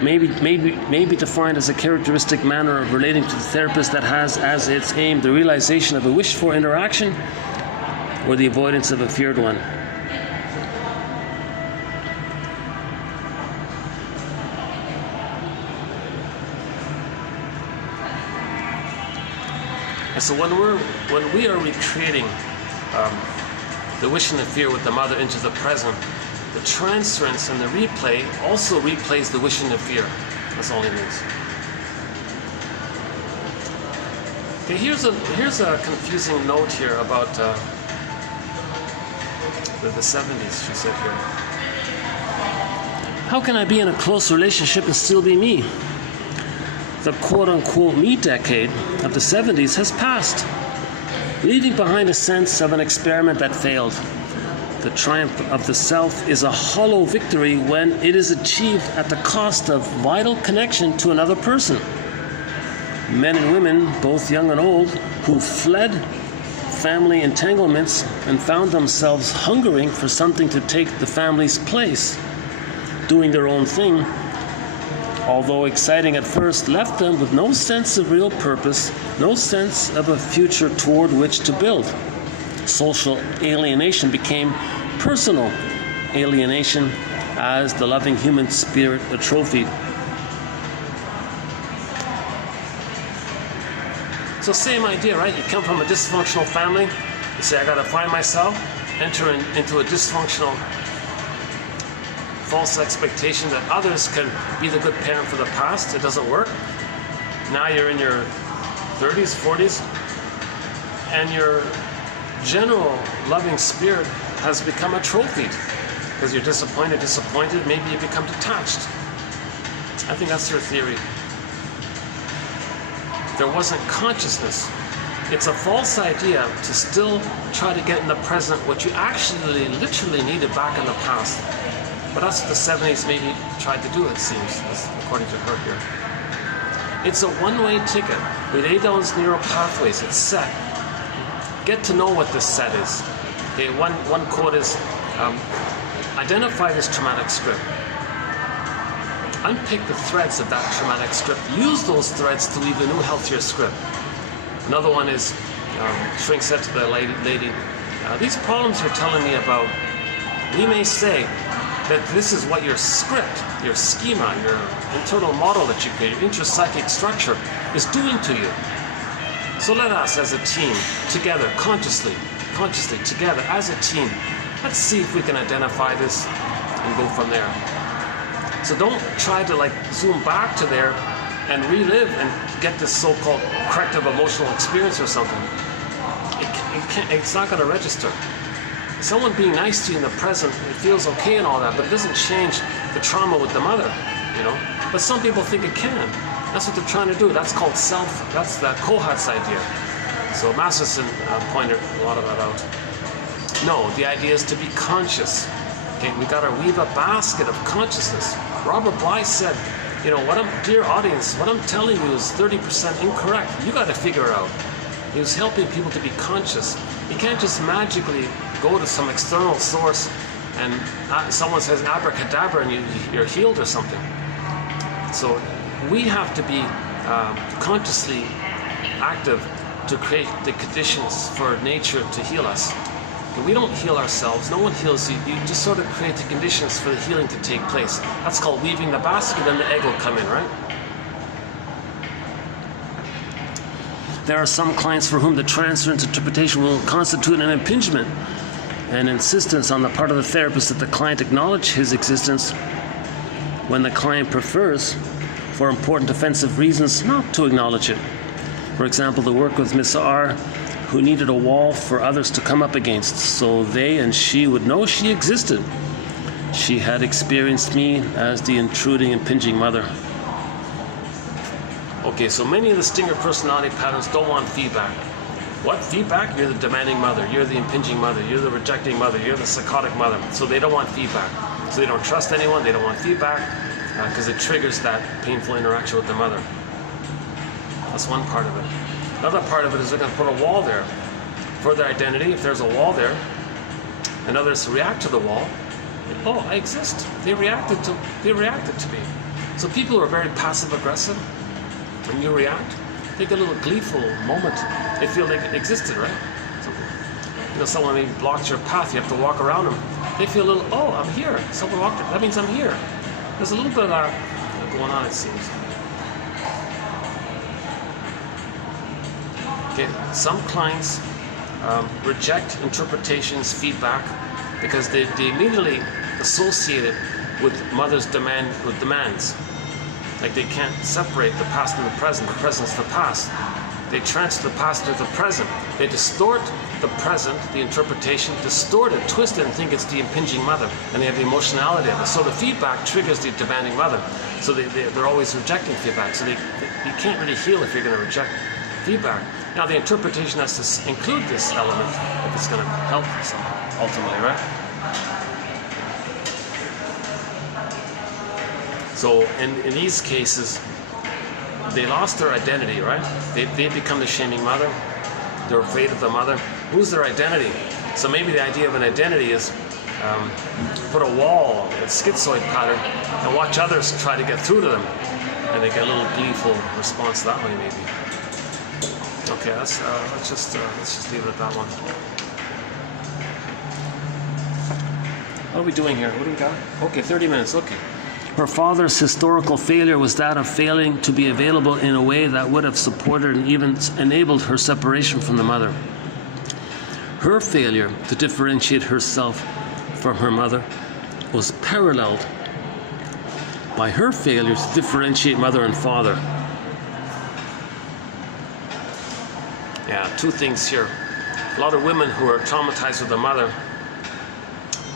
May be defined as a characteristic manner of relating to the therapist that has as its aim the realization of a wished for interaction or the avoidance of a feared one. And so when we are recreating the wish and the fear with the mother into the present, the transference and the replay also replays the wish and the fear. That's all it means. Okay, here's a confusing note here about the 70s, she said here. How can I be in a close relationship and still be me? The quote-unquote me decade of the 70s has passed, leaving behind a sense of an experiment that failed. The triumph of the self is a hollow victory when it is achieved at the cost of vital connection to another person. Men and women, both young and old, who fled family entanglements and found themselves hungering for something to take the family's place, doing their own thing, although exciting at first, left them with no sense of real purpose, no sense of a future toward which to build. Social alienation became personal alienation as the loving human spirit atrophied. So same idea, right? You come from a dysfunctional family, you say, I gotta find myself, enter into a dysfunctional false expectation that others can be the good parent for the past. It doesn't work. Now you're in your 30s, 40s, and your general loving spirit has become atrophied because you're disappointed, maybe you become detached. I think that's their theory. There wasn't consciousness it's a false idea to still try to get in the present what you actually literally needed back in the past. But that's what the 70s maybe tried to do, it seems, according to her here. It's a one-way ticket. We lay down these neural pathways. It's set. Get to know what this set is. Okay, one quote is, identify this traumatic script. Unpick the threads of that traumatic script. Use those threads to weave a new, healthier script. Another one is, Shrink said to the lady, these problems you're telling me about, we may say that this is what your script, your schema, your internal model that you create, your intrapsychic structure is doing to you. So let us, as a team, together, consciously, together, as a team, let's see if we can identify this and go from there. So don't try to zoom back to there and relive and get this so-called corrective emotional experience or something. It's not going to register. Someone being nice to you in the present, it feels okay and all that, but it doesn't change the trauma with the mother, you know. But some people think it can. That's what they're trying to do. That's called self. That's the Kohat's idea. So Masterson pointed a lot of that out. No, the idea is to be conscious. Okay, we got to weave a basket of consciousness. Robert Bly said, you know, dear audience, what I'm telling you is 30% incorrect. You got to figure it out. He was helping people to be conscious. You can't just magically go to some external source and someone says abracadabra and you're healed or something. So we have to be consciously active to create the conditions for nature to heal us. But we don't heal ourselves. No one heals you. You just sort of create the conditions for the healing to take place. That's called weaving the basket, and the egg will come in, right? There are some clients for whom the transference interpretation will constitute an impingement, an insistence on the part of the therapist that the client acknowledge his existence when the client prefers, for important defensive reasons, not to acknowledge it. For example, the work with Miss R, who needed a wall for others to come up against, so they and she would know she existed. She had experienced me as the intruding, impinging mother. Okay, so many of the stinger personality patterns don't want feedback. What feedback? You're the demanding mother, you're the impinging mother, you're the rejecting mother, you're the psychotic mother. So they don't want feedback. So they don't trust anyone, they don't want feedback, because it triggers that painful interaction with the mother. That's one part of it. Another part of it is they're going to put a wall there. For their identity, if there's a wall there, and others react to the wall, oh, I exist. They reacted to me. So people who are very passive aggressive, when you react, take a little gleeful moment. They feel they existed, right? So, you know, someone maybe blocked your path, you have to walk around them. They feel a little, oh, I'm here. Someone walked it, that means I'm here. There's a little bit of that going on, it seems. Okay, some clients reject interpretations, feedback, because they immediately associate it with mother's demands. Like they can't separate the past and the present. The present's the past. They transfer the past to the present. They distort the present, the interpretation, distort it, twist it, and think it's the impinging mother, and they have the emotionality of it. So the feedback triggers the demanding mother. So they're always rejecting feedback. So you can't really heal if you're going to reject feedback. Now the interpretation has to include this element if it's going to help somehow, ultimately, right? So in these cases, they lost their identity, right? They become the shaming mother. They're afraid of the mother. Who's their identity? So maybe the idea of an identity is put a wall, a schizoid pattern, and watch others try to get through to them, and they get a little gleeful response that way, maybe. Okay, let's just leave it at that one. What are we doing here? What do we got? Okay, 30 minutes. Okay. Her father's historical failure was that of failing to be available in a way that would have supported and even enabled her separation from the mother. Her failure to differentiate herself from her mother was paralleled by her failure to differentiate mother and father. Yeah, two things here. A lot of women who are traumatized with the mother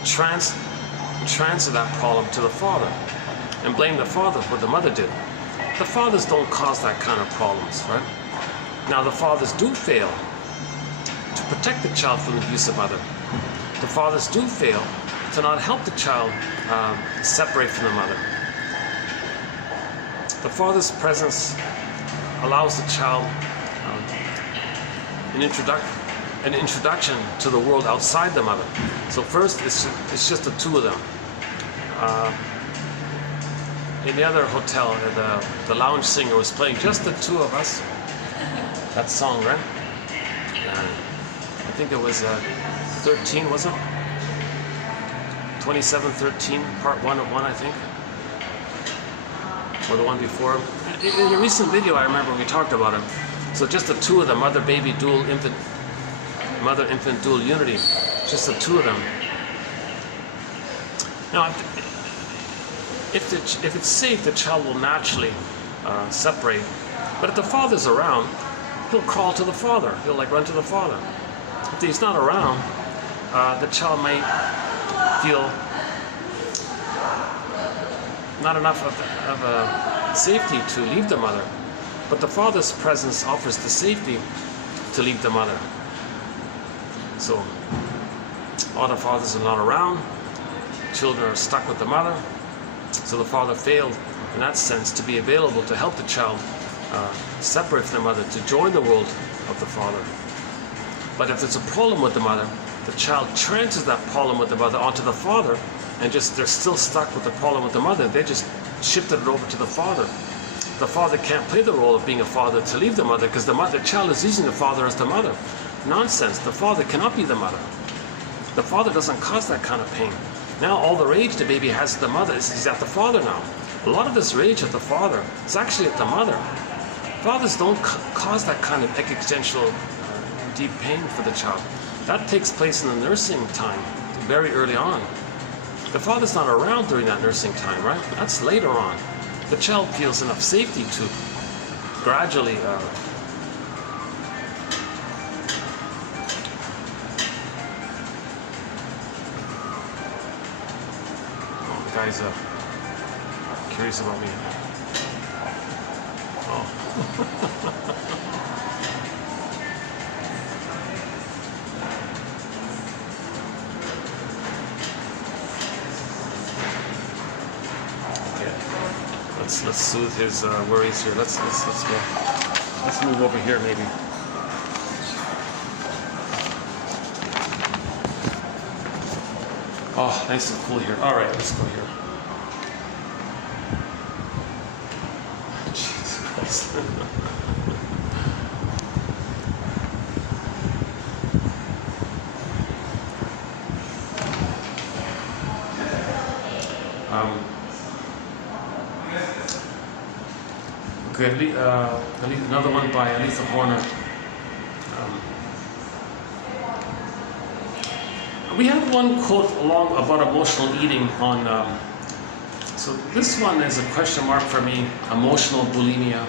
transfer that problem to the father and blame the father for what the mother did. The fathers don't cause that kind of problems, right? Now the fathers do fail to protect the child from the abusive mother. The fathers do fail to not help the child separate from the mother. The father's presence allows the child an introduction to the world outside the mother. So first, it's just the two of them. In the other hotel, the lounge singer was playing just the two of us. That song, right? I think it was 13, was it? 2713, part 1 of 1, I think. Or the one before. In a recent video, I remember we talked about it. So just the two of them, mother-baby dual infant, mother-infant dual unity. Just the two of them. Now, if it's safe, the child will naturally separate. But if the father's around, he'll crawl to the father. He'll like run to the father. If he's not around, the child might feel not enough of a safety to leave the mother. But the father's presence offers the safety to leave the mother. So, all the fathers are not around. Children are stuck with the mother. So the father failed, in that sense, to be available to help the child separate from the mother, to join the world of the father. But if there's a problem with the mother, the child transfers that problem with the mother onto the father, and they're still stuck with the problem with the mother. They just shifted it over to the father. The father can't play the role of being a father to leave the mother, because the child is using the father as the mother. Nonsense. The father cannot be the mother. The father doesn't cause that kind of pain. Now all the rage the baby has at the mother is at the father now. A lot of this rage at the father is actually at the mother. Fathers don't cause that kind of existential deep pain for the child. That takes place in the nursing time, very early on. The father's not around during that nursing time, right? That's later on. The child feels enough safety to gradually guy's curious about me. Oh. Okay. Let's soothe his worries here. Let's go. Let's move over here maybe. Oh, nice and cool here. All right, let's go here. Jesus Christ. Okay, another one by Elisa Horner. We have one quote along about emotional eating on, so this one is a question mark for me, emotional bulimia.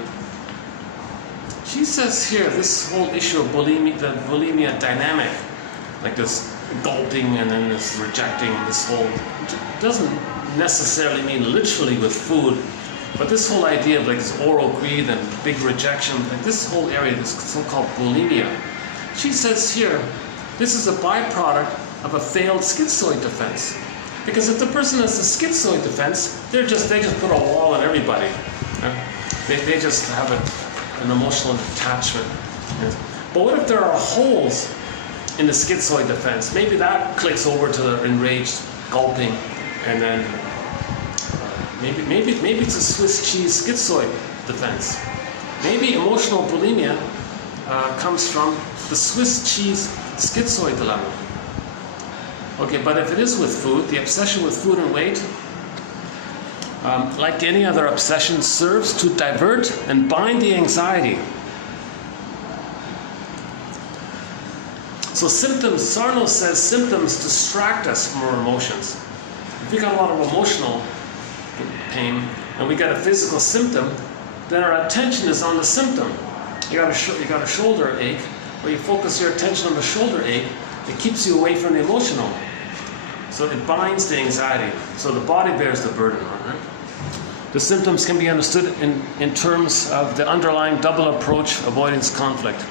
She says here, this whole issue of bulimia, the bulimia dynamic, like this gulping and then this rejecting, this whole, doesn't necessarily mean literally with food, but this whole idea of like this oral greed and big rejection, like this whole area, this so-called bulimia. She says here, this is a byproduct of a failed schizoid defense. Because if the person has a schizoid defense, they just put a wall on everybody. They just have an emotional detachment. But what if there are holes in the schizoid defense? Maybe that clicks over to the enraged gulping, and then maybe it's a Swiss cheese schizoid defense. Maybe emotional bulimia comes from the Swiss cheese schizoid dilemma. Okay, but if it is with food, the obsession with food and weight, like any other obsession, serves to divert and bind the anxiety. So symptoms, Sarno says symptoms distract us from our emotions. If we got a lot of emotional pain and we got a physical symptom, then our attention is on the symptom. You got a shoulder ache, where you focus your attention on the shoulder ache, it keeps you away from the emotional. So it binds the anxiety. So the body bears the burden, right? The symptoms can be understood in terms of the underlying double approach avoidance conflict.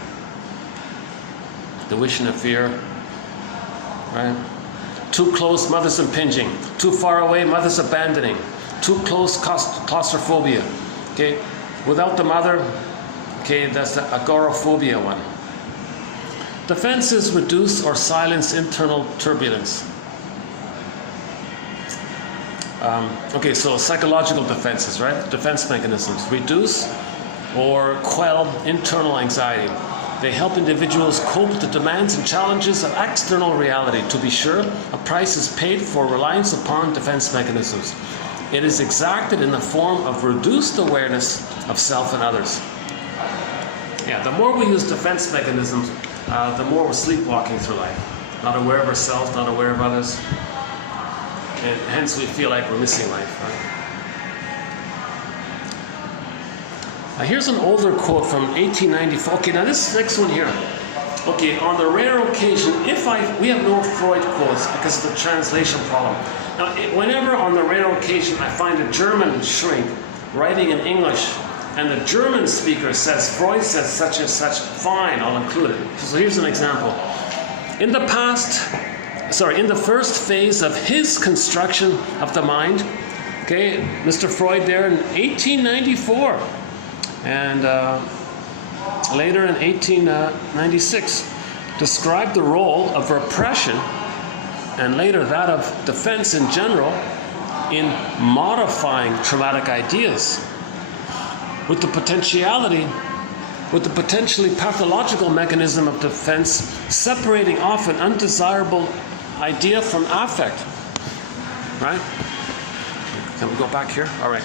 The wish and the fear, right? Too close, mother's impinging. Too far away, mother's abandoning. Too close, claustrophobia. Okay, without the mother, okay, that's the agoraphobia one. Defenses reduce or silence internal turbulence. Okay, so psychological defenses, right? Defense mechanisms reduce or quell internal anxiety. They help individuals cope with the demands and challenges of external reality. To be sure, a price is paid for reliance upon defense mechanisms. It is exacted in the form of reduced awareness of self and others. Yeah, the more we use defense mechanisms, the more we're sleepwalking through life. Not aware of ourselves, not aware of others. And hence we feel like we're missing life, right? Here's an older quote from 1894. Okay, now this next one here. Okay, on the rare occasion, we have no Freud quotes because of the translation problem. Now, whenever on the rare occasion I find a German shrink writing in English and the German speaker says, Freud says such and such, fine, I'll include it. So here's an example. In the first phase of his construction of the mind, okay, Mr. Freud there in 1894, and later in 1896, described the role of repression and later that of defense in general in modifying traumatic ideas with the potentially pathological mechanism of defense separating off an undesirable idea from affect. Right? Can we go back here? All right.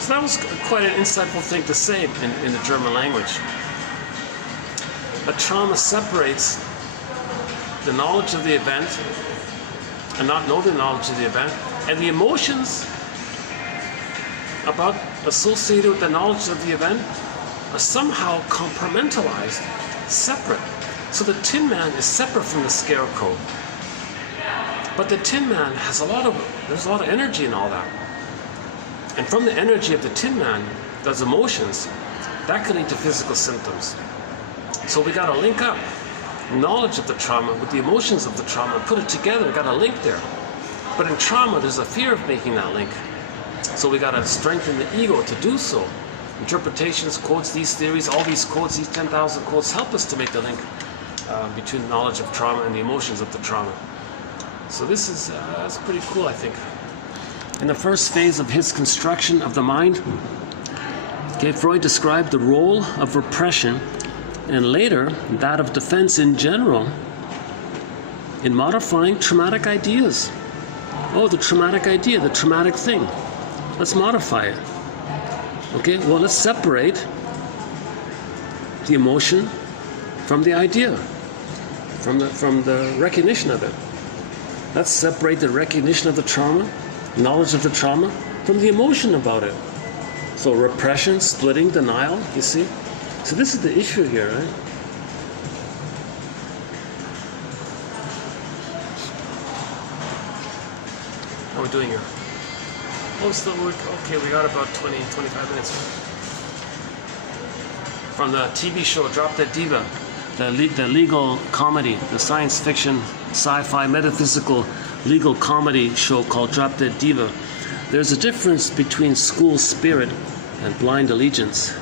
So that was quite an insightful thing to say in the German language. A trauma separates the knowledge of the event and not know the knowledge of the event, and the emotions associated with the knowledge of the event are somehow compartmentalized, separate. So the Tin Man is separate from the Scarecrow. But the Tin Man has there's a lot of energy in all that. And from the energy of the Tin Man, those emotions, that can lead to physical symptoms. So we got to link up knowledge of the trauma with the emotions of the trauma, put it together, we got a link there. But in trauma, there's a fear of making that link. So we got to strengthen the ego to do so. Interpretations, quotes, these theories, all these quotes, these 10,000 quotes help us to make the link between knowledge of trauma and the emotions of the trauma. So this is that's pretty cool, I think. In the first phase of his construction of the mind, okay, Freud described the role of repression and later that of defense in general in modifying traumatic ideas. Oh, the traumatic idea, the traumatic thing. Let's modify it. Okay, well, let's separate the emotion from the idea, from the recognition of it. Let's separate the recognition of the trauma, knowledge of the trauma, from the emotion about it. So repression, splitting, denial, you see? So this is the issue here, right? How are we doing here? Oh, still work. Okay, we got about 20-25 minutes. From the TV show Drop Dead Diva, the legal comedy, the science fiction, sci-fi, metaphysical, legal comedy show called Drop Dead Diva, there's a difference between school spirit and blind allegiance.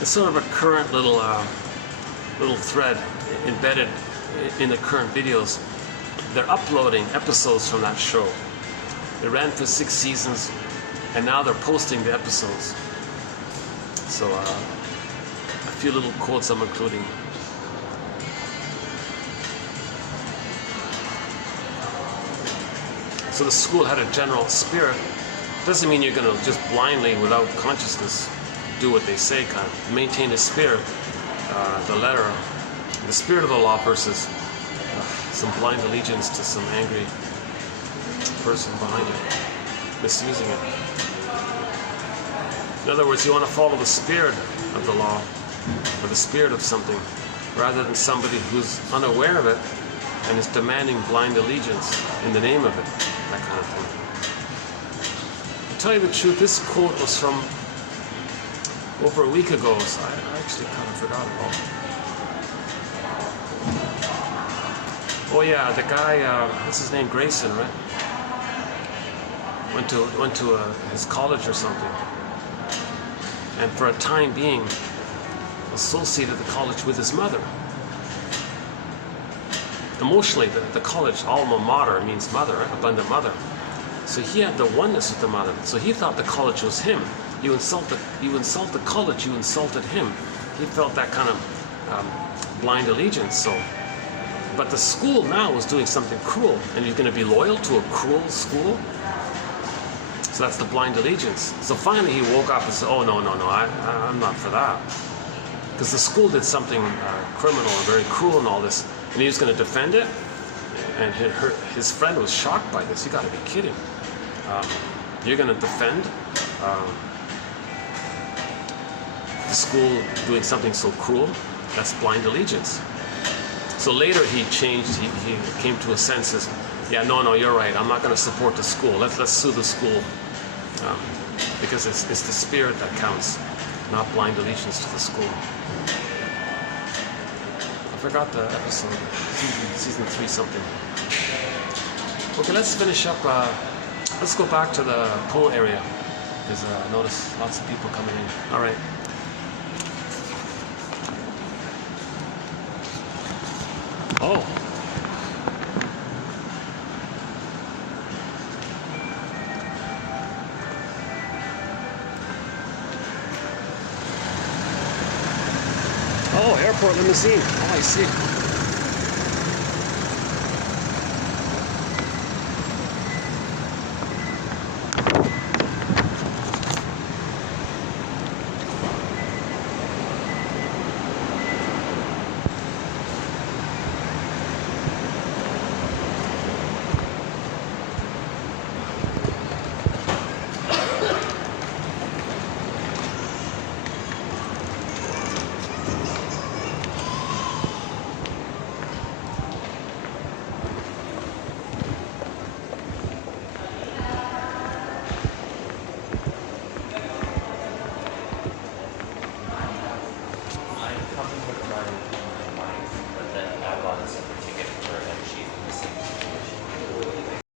It's sort of a current little thread embedded in the current videos. They're uploading episodes from that show. It ran for 6 seasons, and now they're posting the episodes. So a few little quotes I'm including. So the school had a general spirit. Doesn't mean you're going to just blindly, without consciousness, do what they say, kind of maintain the spirit, the letter, the spirit of the law versus some blind allegiance to some angry person behind it, misusing it. In other words, you want to follow the spirit of the law, or the spirit of something, rather than somebody who's unaware of it and is demanding blind allegiance in the name of it, that kind of thing. To tell you the truth, this quote was from over a week ago, so I actually kind of forgot about it. Oh yeah, the guy, what's his name, Grayson, right? Went to his college or something, and for a time being associated the college with his mother. Emotionally, the college, alma mater, means mother, right? Abundant mother. So he had the oneness with the mother. So he thought the college was him. You insult the college, you insulted him. He felt that kind of blind allegiance. So, but the school now was doing something cruel, and you're going to be loyal to a cruel school. So that's the blind allegiance. So finally he woke up and said, "Oh no, I'm not for that." Because the school did something criminal and very cruel and all this, and he was going to defend it. And his friend was shocked by this. You got to be kidding! You're going to defend the school doing something so cruel? That's blind allegiance. So later he changed. He came to his senses. Yeah, no, you're right. I'm not going to support the school. Let's sue the school because it's the spirit that counts, not blind allegiance to the school. I forgot the episode, season 3 something. Okay, let's finish up. Let's go back to the pool area because I notice lots of people coming in. All right. Oh. Oh, airport limousine. Oh, I see.